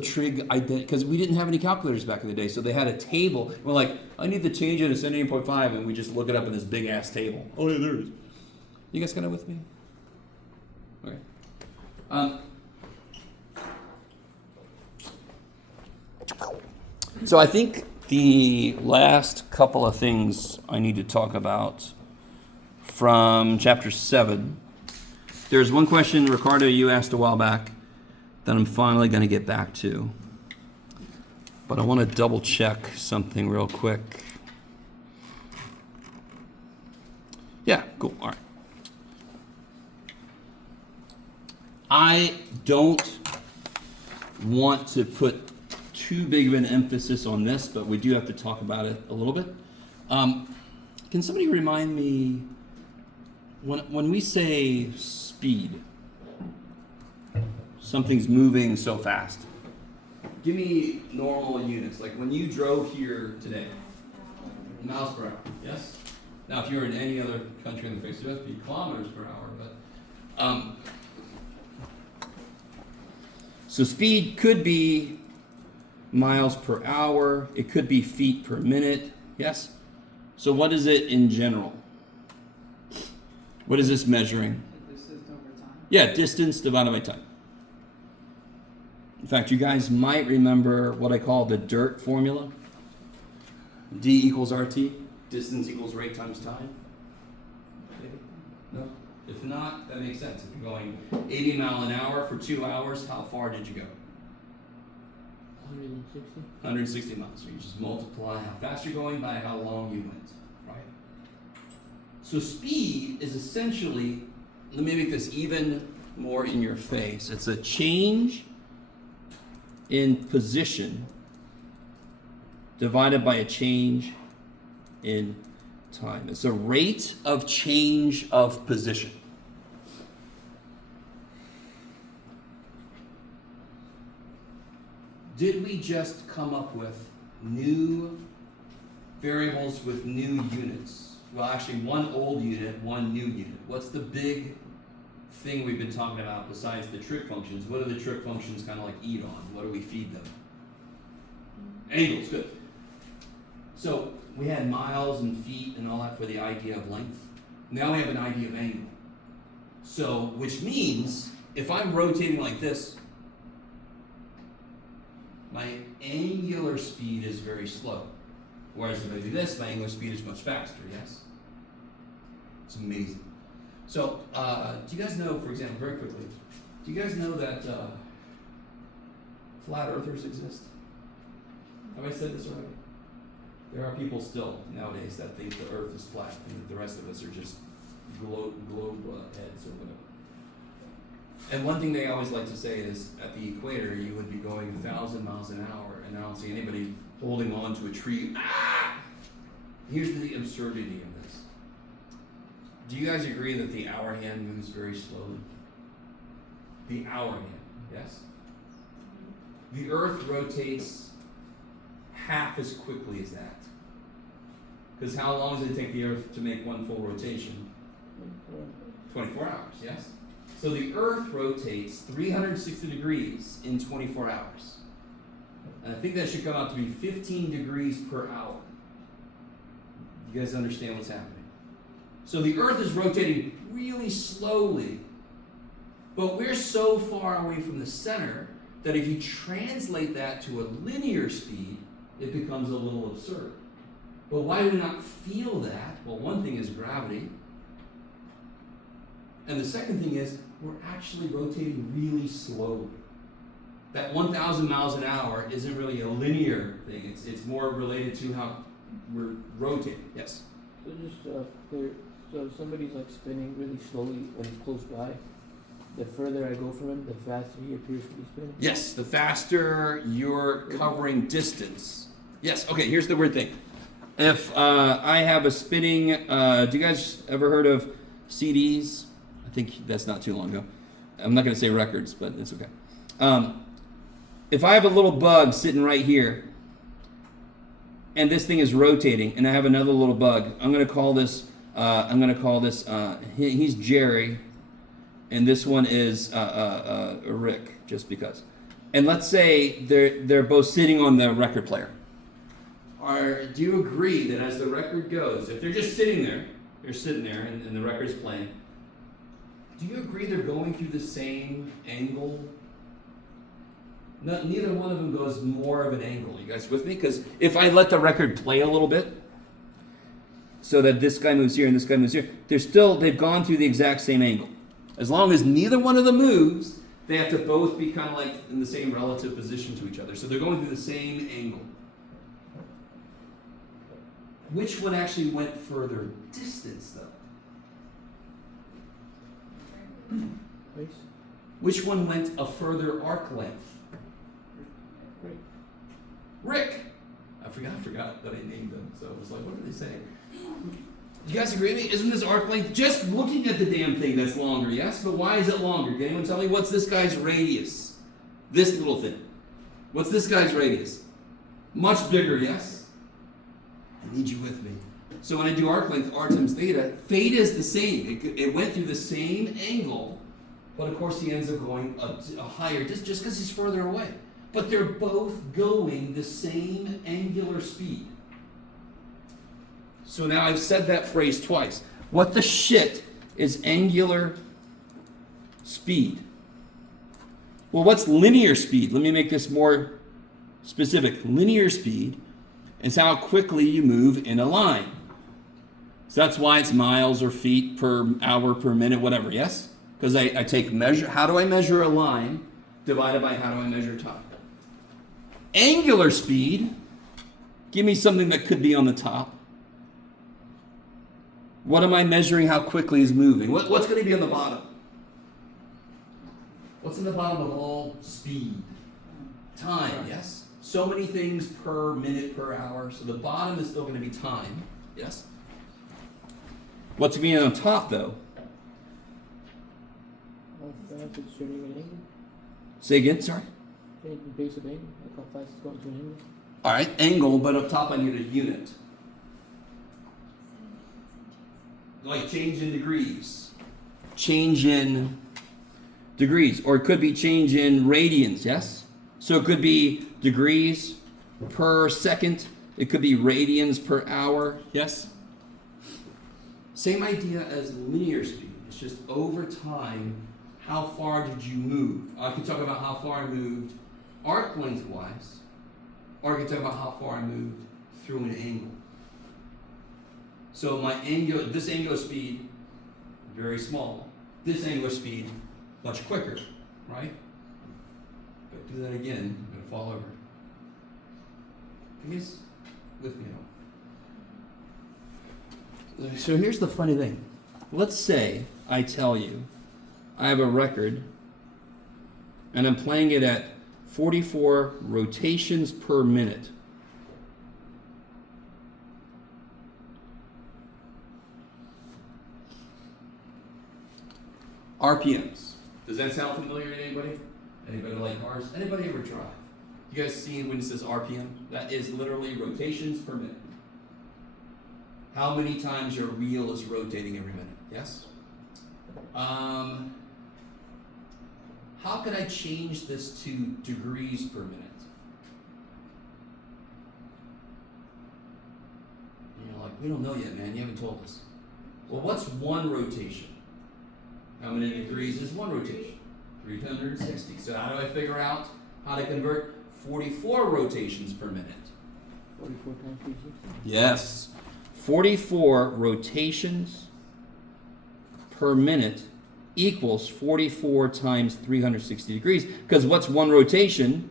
trig identity, because we didn't have any calculators back in the day. So they had a table. We're like, I need to change it to 78.5, and we just look it up in this big ass table. Oh yeah, there it is. You guys kind of with me? Okay. So I think the last couple of things I need to talk about from chapter 7. There's one question, Ricardo, you asked a while back that I'm finally going to get back to. But I want to double check something real quick. Yeah, cool. All right. I don't want to put too big of an emphasis on this, but we do have to talk about it a little bit. Can somebody remind me, when we say speed, something's moving so fast, give me normal units. Like when you drove here today, miles per hour, yes? Now if you're in any other country on the face of the earth, it'd be kilometers per hour, but so speed could be miles per hour, it could be feet per minute, yes? So what is it in general? What is this measuring? Distance over time. Yeah, distance divided by time. In fact, you guys might remember what I call the DIRT formula. D equals RT, distance equals rate times time. No? If not, that makes sense. If you're going 80 miles an hour for 2 hours, how far did you go? 160. 160 miles. So you just multiply how fast you're going by how long you went, right? So speed is essentially, let me make this even more in your face. It's a change in position divided by a change in time. It's a rate of change of position. Did we just come up with new variables with new units? Well, actually, one old unit, one new unit. What's the big thing we've been talking about besides the trig functions? What do the trig functions kind of like eat on? What do we feed them? Angles, good. So we had miles and feet and all that for the idea of length. Now we have an idea of angle. So, which means if I'm rotating like this, my angular speed is very slow. Whereas if I do this, my angular speed is much faster, yes? It's amazing. So, do you guys know, for example, very quickly, do you guys know that flat earthers exist? Have I said this already? There are people still nowadays that think the earth is flat and that the rest of us are just globe heads or whatever. And one thing they always like to say is, at the equator, you would be going 1,000 miles an hour, and I don't see anybody holding on to a tree. Ah! Here's the absurdity of this. Do you guys agree that the hour hand moves very slowly? The hour hand, yes? The Earth rotates half as quickly as that. Because how long does it take the Earth to make one full rotation? 24 hours, yes? So the Earth rotates 360 degrees in 24 hours. And I think that should come out to be 15 degrees per hour. You guys understand what's happening? So the Earth is rotating really slowly, but we're so far away from the center that if you translate that to a linear speed, it becomes a little absurd. But why do we not feel that? Well, one thing is gravity. And the second thing is, we're actually rotating really slowly. That 1,000 miles an hour isn't really a linear thing. It's more related to how we're rotating. Yes? So just clear. So if somebody's like spinning really slowly when he's close by, the further I go from him, the faster he appears to be spinning? Yes, the faster you're covering distance. Yes, okay, here's the weird thing. If I have a spinning, do you guys ever heard of CDs? I think that's not too long ago. I'm not going to say records, but it's okay. If I have a little bug sitting right here, and this thing is rotating, and I have another little bug, I'm going to call this, he's Jerry, and this one is Rick, just because. And let's say they're both sitting on the record player. Do you agree that as the record goes, if they're just sitting there, and the record's playing, do you agree they're going through the same angle? Neither one of them goes more of an angle. You guys with me? Because if I let the record play a little bit, so that this guy moves here and this guy moves here, they've gone through the exact same angle. As long as neither one of them moves, they have to both be kind of like in the same relative position to each other. So they're going through the same angle. Which one actually went further distance, though? Place? Which one went a further arc length? Rick. I forgot that I named them. So I was like, what are they saying? You guys agree with me? Isn't this arc length just looking at the damn thing that's longer? Yes, but why is it longer? Can anyone tell me what's this guy's radius? This little thing. What's this guy's radius? Much bigger, yes? I need you with me. So when I do arc length, r times theta, theta is the same. It went through the same angle, but of course he ends up going a higher distance just because he's further away. But they're both going the same angular speed. So now I've said that phrase twice. What the shit is angular speed? Well, what's linear speed? Let me make this more specific. Linear speed is how quickly you move in a line. So that's why it's miles or feet per hour per minute, whatever, yes? Because I take measure, how do I measure a line divided by how do I measure time? Angular speed, give me something that could be on the top. What am I measuring how quickly is moving? What's going to be on the bottom? What's in the bottom of all speed? Time, yes? So many things per minute, per hour. So the bottom is still going to be time, yes? What's going to be on top, though? How fast it's turning an angle? Say again, sorry? Change the base of angle, like how fast it's going to an angle. All right, angle, but up top I need a unit. Like change in degrees. Change in degrees. Or it could be change in radians, yes? So it could be degrees per second. It could be radians per hour, yes? Same idea as linear speed. It's just over time, how far did you move? I can talk about how far I moved arc lengthwise, or I can talk about how far I moved through an angle. So this angular speed, very small. This angular speed, much quicker, right? But do that again, I'm going to fall over. You guys with me at all? So here's the funny thing. let's say I tell you I have a record and I'm playing it at 44 rotations per minute. RPMs. Does that sound familiar to anybody? Anybody like cars? Anybody ever drive? You guys seen when it says RPM? That is literally rotations per minute. How many times your wheel is rotating every minute? Yes? How could I change this to degrees per minute? And you're like, we don't know yet, man. You haven't told us. Well, what's one rotation? How many degrees is one rotation? 360. So how do I figure out how to convert 44 rotations per minute? 44 times 360? Yes. 44 rotations per minute equals 44 times 360 degrees. Because what's one rotation?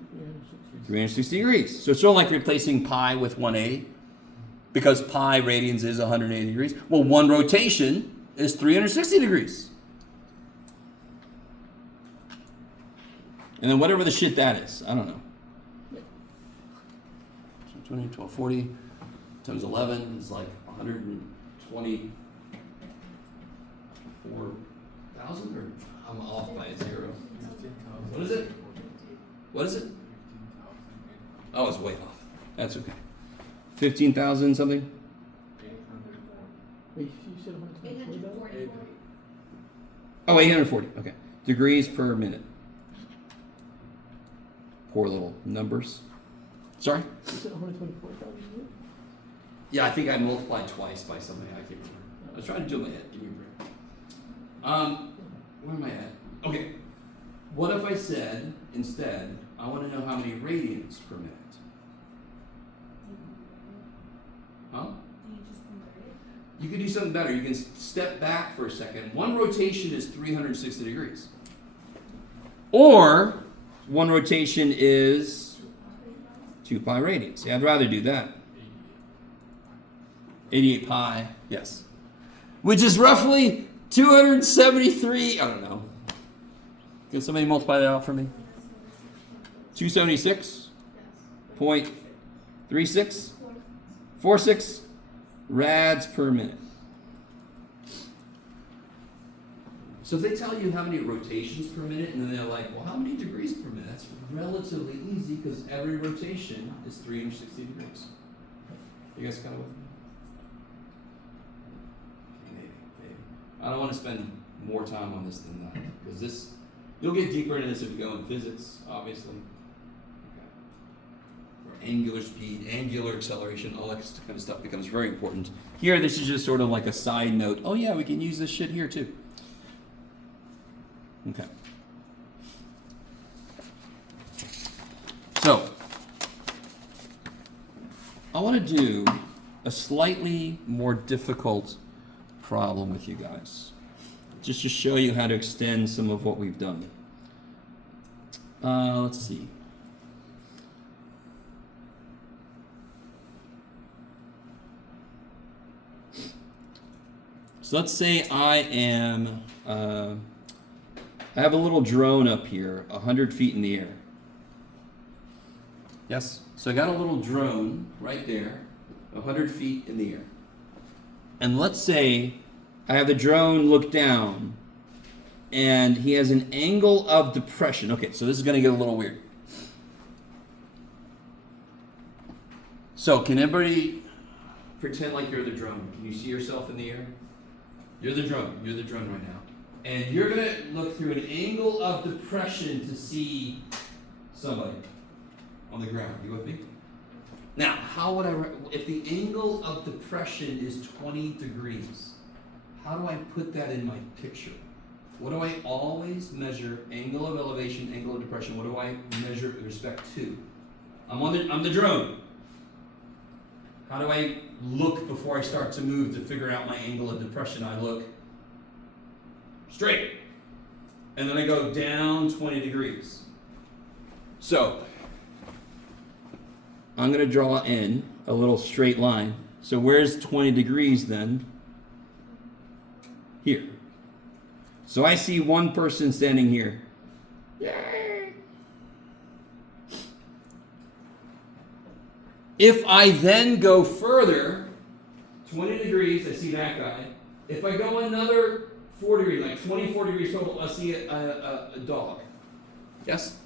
360 degrees. So it's sort of like replacing pi with 180. Because pi radians is 180 degrees. Well, one rotation is 360 degrees. And then whatever the shit that is, I don't know. 20, 12, 40 times 11 is like 124,000, or I'm off by a zero. What is it? What is it? Oh, it's way off. That's okay. 15,000 something? Wait, you said 124? 844. Oh, 840. Okay. Degrees per minute. Poor little numbers. Sorry? You said 124,000? Yeah, I think I multiplied twice by something. I can't remember. I was trying to do it in my head. Give me a break. Where am I at? Okay. What if I said, instead, I want to know how many radians per minute? Huh? Do you just convert it? You can do something better. You can step back for a second. One rotation is 360 degrees. Or one rotation is 2 pi radians. Yeah, I'd rather do that. 88 pi, yes. Which is roughly 273, I don't know. Can somebody multiply that out for me? 276.36? 46 rads per minute. So if they tell you how many rotations per minute, and then they're like, well, how many degrees per minute? That's relatively easy because every rotation is 360 degrees. You guys kind of with me? Maybe. I don't want to spend more time on this than that because this, you'll get deeper into this if you go in physics, obviously. Okay. Where angular speed, angular acceleration, all that kind of stuff becomes very important. Here, this is just sort of like a side note. Oh yeah, we can use this shit here too. Okay. So, I want to do a slightly more difficult problem with you guys, just to show you how to extend some of what we've done. Let's see. So let's say I have a little drone up here, 100 feet in the air. Yes? So I got a little drone right there, 100 feet in the air. And let's say I have the drone look down, and he has an angle of depression. Okay, so this is going to get a little weird. So can everybody pretend like you're the drone? Can you see yourself in the air? You're the drone. You're the drone right now. And you're going to look through an angle of depression to see somebody on the ground. You with me? Now, how would if the angle of depression is 20 degrees, how do I put that in my picture? What do I always measure? Angle of elevation, angle of depression. What do I measure with respect to? I'm the drone. How do I look before I start to move to figure out my angle of depression? I look straight. And then I go down 20 degrees. So, I'm going to draw in a little straight line. So where's 20 degrees then? here. So I see one person standing here. Yay! If I then go further, 20 degrees, I see that guy. If I go another 4 degrees, like 24 degrees total, I see a dog. Yes?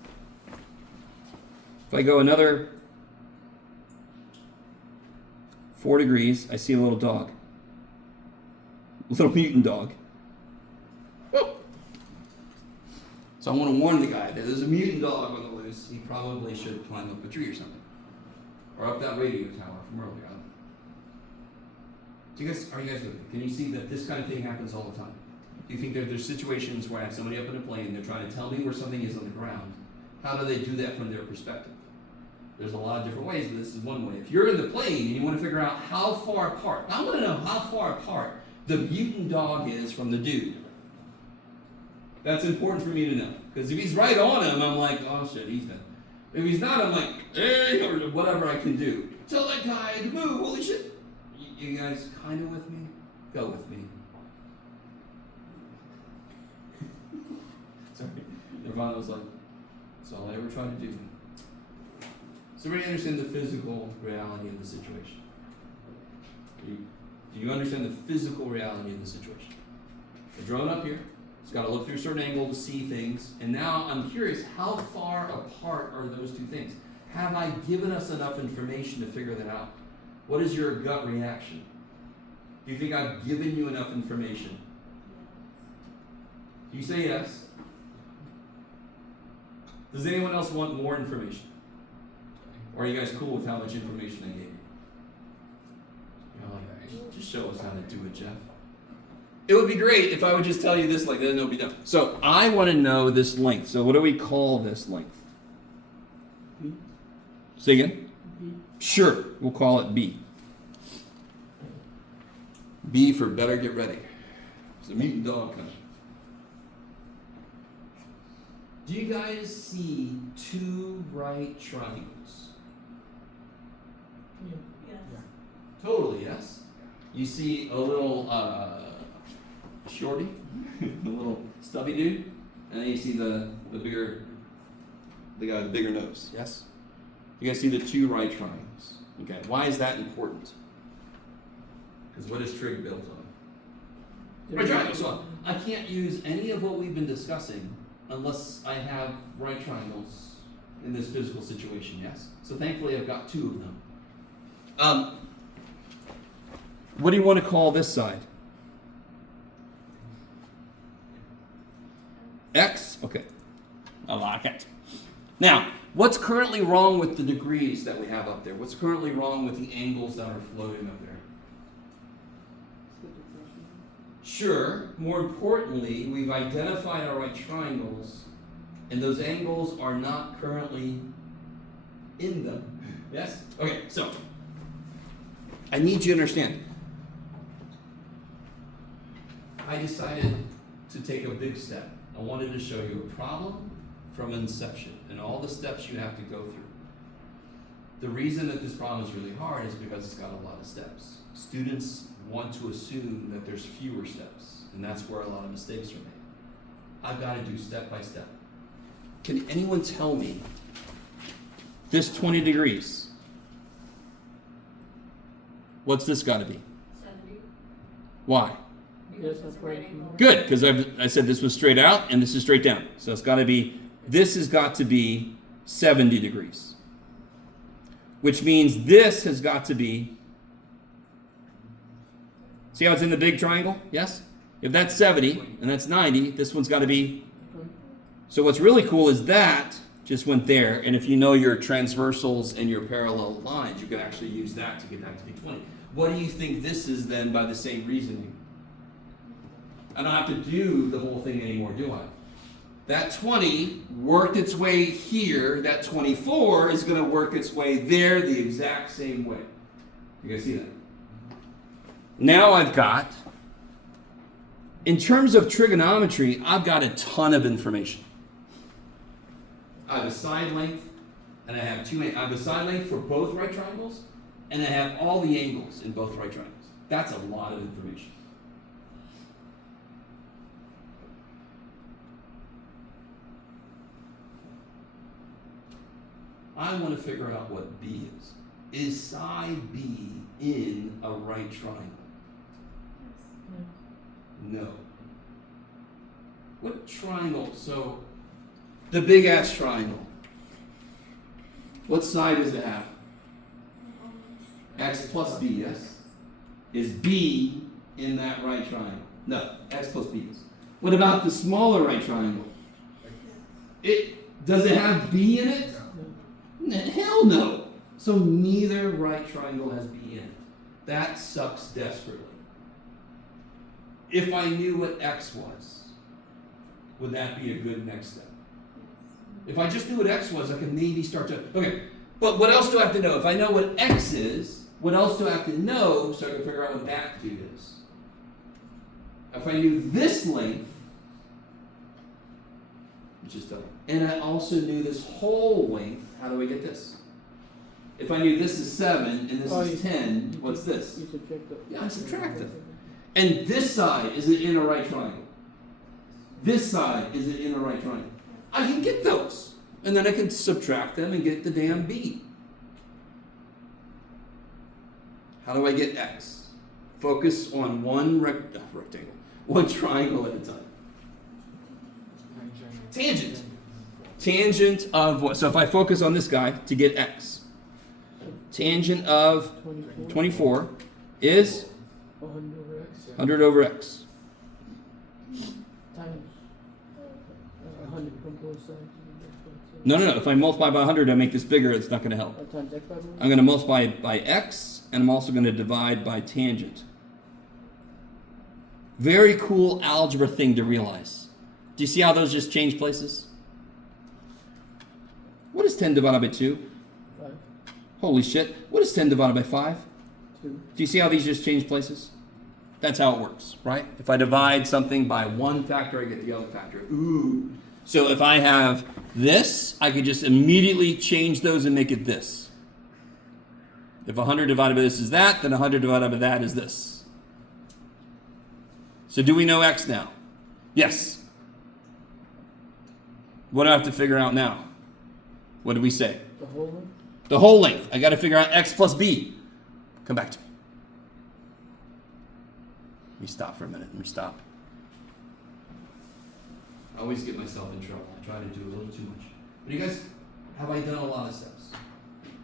If I go another 4 degrees, I see a little dog. A little mutant dog. Whoop. So I want to warn the guy that there's a mutant dog on the loose. He probably should climb up a tree or something. Or up that radio tower from earlier. Are you guys with me? Can you see that this kind of thing happens all the time? Do you think there's situations where I have somebody up in a plane, they're trying to tell me where something is on the ground? How do they do that from their perspective? There's a lot of different ways, but this is one way. If you're in the plane and you want to figure out how far apart, I want to know how far apart the mutant dog is from the dude. That's important for me to know. Because if he's right on him, I'm like, oh shit, he's dead. If he's not, I'm like, hey, or whatever I can do. Tell that guy to move, holy shit. You guys kind of with me? Go with me. Sorry. Nirvana was like, that's all I ever tried to do. So everybody understand the physical reality of the situation? Do you understand the physical reality of the situation? The drone up here, it's got to look through a certain angle to see things. And now I'm curious, how far apart are those two things? Have I given us enough information to figure that out? What is your gut reaction? Do you think I've given you enough information? Do you say yes? Does anyone else want more information? Or are you guys cool with how much information I gave you? You're like, just show us how to do it, Jeff. It would be great if I would just tell you this like that and it'll be done. So I want to know this length. So what do we call this length? B. Say again? B. Sure, we'll call it B. B for better get ready. It's a mutant dog coming. Do you guys see two right triangles? Yeah. Yes. Totally, yes. You see a little shorty, a little stubby dude, and then you see the guy with the bigger nose. Yes. You guys see the two right triangles. Okay. Why is that important? Because what is trig built on? Right triangles. So I can't use any of what we've been discussing unless I have right triangles in this physical situation. Yes. So thankfully I've got two of them. What do you want to call this side? X? Okay. I like it. Now, what's currently wrong with the degrees that we have up there? What's currently wrong with the angles that are floating up there? Sure. More importantly, we've identified our right triangles, and those angles are not currently in them. Yes? Okay, so I need you to understand. I decided to take a big step. I wanted to show you a problem from inception and all the steps you have to go through. The reason that this problem is really hard is because it's got a lot of steps. Students want to assume that there's fewer steps, and that's where a lot of mistakes are made. I've got to do step by step. Can anyone tell me this 20 degrees? What's this got to be? 70. Why? Yes, that's right. Good, because I said this was straight out and this is straight down. So it's got to be, this has got to be 70 degrees. Which means this has got to be, see how it's in the big triangle? Yes? If that's 70 and that's 90, this one's got to be, so what's really cool is that just went there, and if you know your transversals and your parallel lines, you can actually use that to get that to be 20. What do you think this is then by the same reasoning? I don't have to do the whole thing anymore, do I? That 20 worked its way here. That 24 is going to work its way there the exact same way. You guys see that? Now I've got, in terms of trigonometry, I've got a ton of information. I have a side length, and I have I have a side length for both right triangles, and I have all the angles in both right triangles. That's a lot of information. I want to figure out what B is. Is side B in a right triangle? No. What triangle? So, the big ass triangle. What side does it have? X plus B, yes? Is B in that right triangle? No, X plus B is. What about the smaller right triangle? Does it have B in it? Hell no. So neither right triangle has B in it. That sucks desperately. If I knew what X was, would that be a good next step? If I just knew what X was, I could maybe start to, okay, but what else do I have to know? If I know what X is, what else do I have to know so I can figure out what that dude is? If I knew this length, which is double, and I also knew this whole length, how do I get this? If I knew this is 7 and this is 10, what's this? You subtract the. Yeah, I subtract them. And this side is it in a right triangle? This side is it in a right triangle? I can get those. And then I can subtract them and get the damn B. How do I get X? Focus on one rectangle, one triangle at a time. Tangent. Tangent of what? So if I focus on this guy to get X, tangent of 24 is 100 over X. Times 100 from both sides. No. If I multiply by 100, I make this bigger. It's not going to help. Times X by 100? I'm going to multiply by X, and I'm also going to divide by tangent. Very cool algebra thing to realize. Do you see how those just change places? What is 10 divided by 2? 5. Holy shit. What is 10 divided by 5? 2. Do you see how these just change places? That's how it works, right? If I divide something by one factor, I get the other factor. Ooh. So if I have this, I could just immediately change those and make it this. If 100 divided by this is that, then 100 divided by that is this. So do we know X now? Yes. What do I have to figure out now? What did we say? The whole one? The whole length. I got to figure out X plus B. Come back to me. Let me stop for a minute. Let me stop. I always get myself in trouble. I try to do a little too much. But you guys, have I done a lot of steps?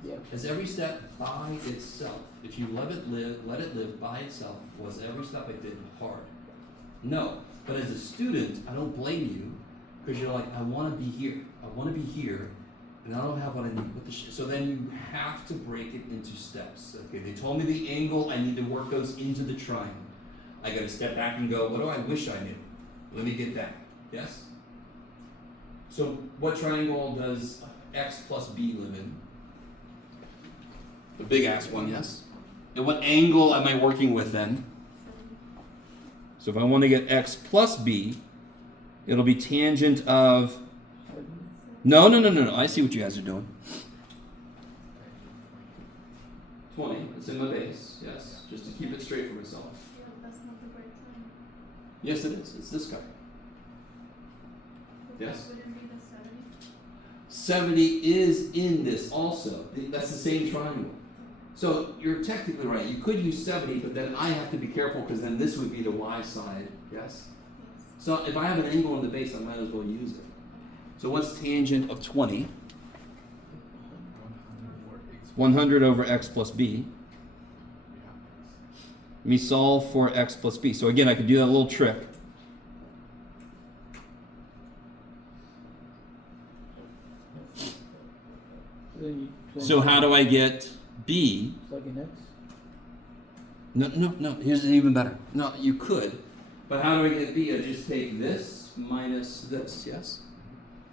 Yeah. Is every step by itself, if you let it live by itself, was every step I did hard? No. But as a student, I don't blame you because you're like, I want to be here. I want to be here, and I don't have what I need. What the so then you have to break it into steps. Okay, they told me the angle. I need to work those into the triangle. I got to step back and go, what do I wish I knew? Let me get that. Yes? So what triangle does X plus B live in? The big ass one, yes? And what angle am I working with then? So if I want to get X plus B, it'll be tangent of... No. I see what you guys are doing. 20. It's in my base, yes. Just to keep it straight for myself. Yeah, that's not the right time. Yes, it is. It's this guy. Yes? Wouldn't be the 70? 70 is in this also. That's the same triangle. So you're technically right. You could use 70, but then I have to be careful because then this would be the y side. Yes? So if I have an angle in the base, I might as well use it. So what's tangent of 20? 100 over x plus b. Let me solve for x plus b. So again, I could do that little trick. So how do I get b? Plug in X? No. Here's even better. No, you could. But how do I get b? I just take this minus this, yes?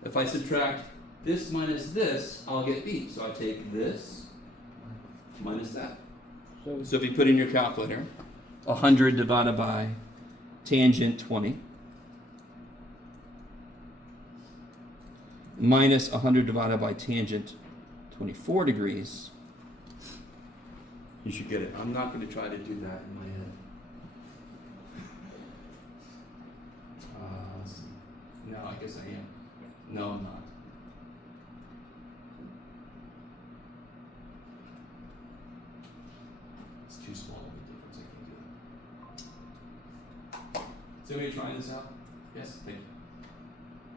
If I subtract this minus this, I'll get b. So I take this minus that. So if you put in your calculator, 100 divided by tangent 20 minus 100 divided by tangent 24 degrees, you should get it. I'm not going to try to do that in my head. Let's see. No, I guess I am. No, I'm not. Somebody trying this out? Yes, thank you.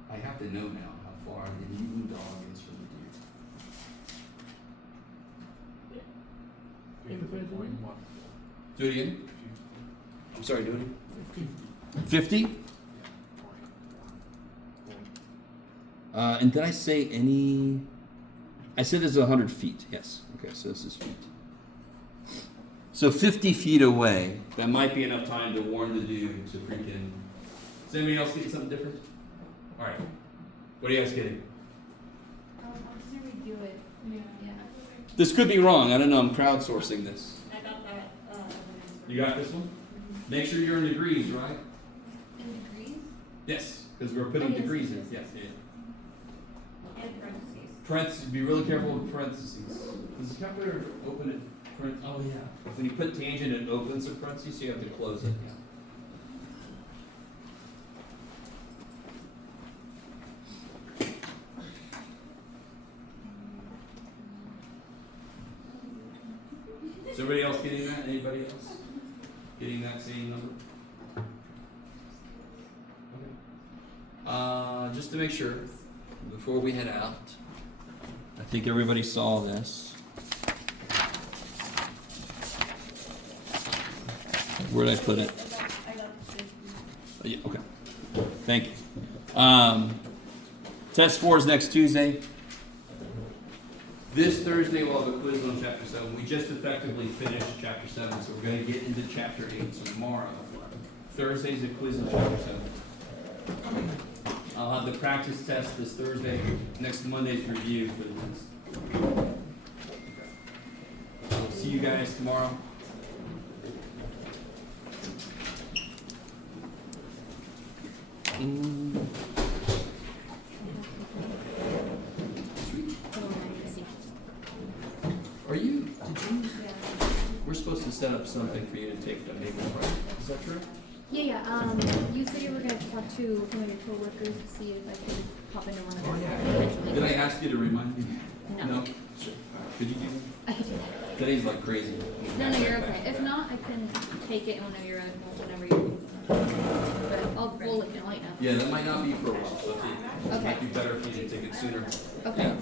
I have to know now how far the leading dog is from the deer. Do it again. I'm sorry, do it again. 50? And did I say any? I said this is 100 feet. Yes. Okay, so this is feet. So 50 feet away, that might be enough time to warn the dude to freaking. Is anybody else getting something different? All right. What are you guys getting? I'm just gonna redo it. Yeah. This could be wrong. I don't know. I'm crowdsourcing this. I got that. You got this one? Make sure you're in degrees, right? In degrees? Yes, because we're putting Oh, yes, degrees yes, in. Yes, yeah. And parentheses. Parentheses. Be really careful with parentheses. Does the calculator open it? Oh yeah. When you put tangent, it opens the parentheses, so you have to close it. Is everybody else getting that? Anybody else getting that same number? Okay. Just to make sure, before we head out, I think everybody saw this. Where did I put it? I got 50. Oh, yeah, okay. Thank you. Test 4 is next Tuesday. This Thursday we'll have a quiz on Chapter 7. We just effectively finished Chapter 7, so we're going to get into Chapter 8. So tomorrow, Thursday's a quiz on Chapter 7. I'll have the practice test this Thursday. Next Monday's review for the test. I'll see you guys tomorrow. Are you? Did you? We're supposed to set up something for you to take the maybe part. Is that true? Yeah. You said you were gonna talk to one of your coworkers to see if I could pop into one of them. Eventually. Did I ask you to remind me? No. Sure. Could you do I could do that. that? Today's like crazy. No, you're okay. If not, I can take it whenever you're ready. Whenever you. But we'll let you know. Yeah, that might not be for a while. So it Okay. might be better if you did take it sooner. Okay. Yeah.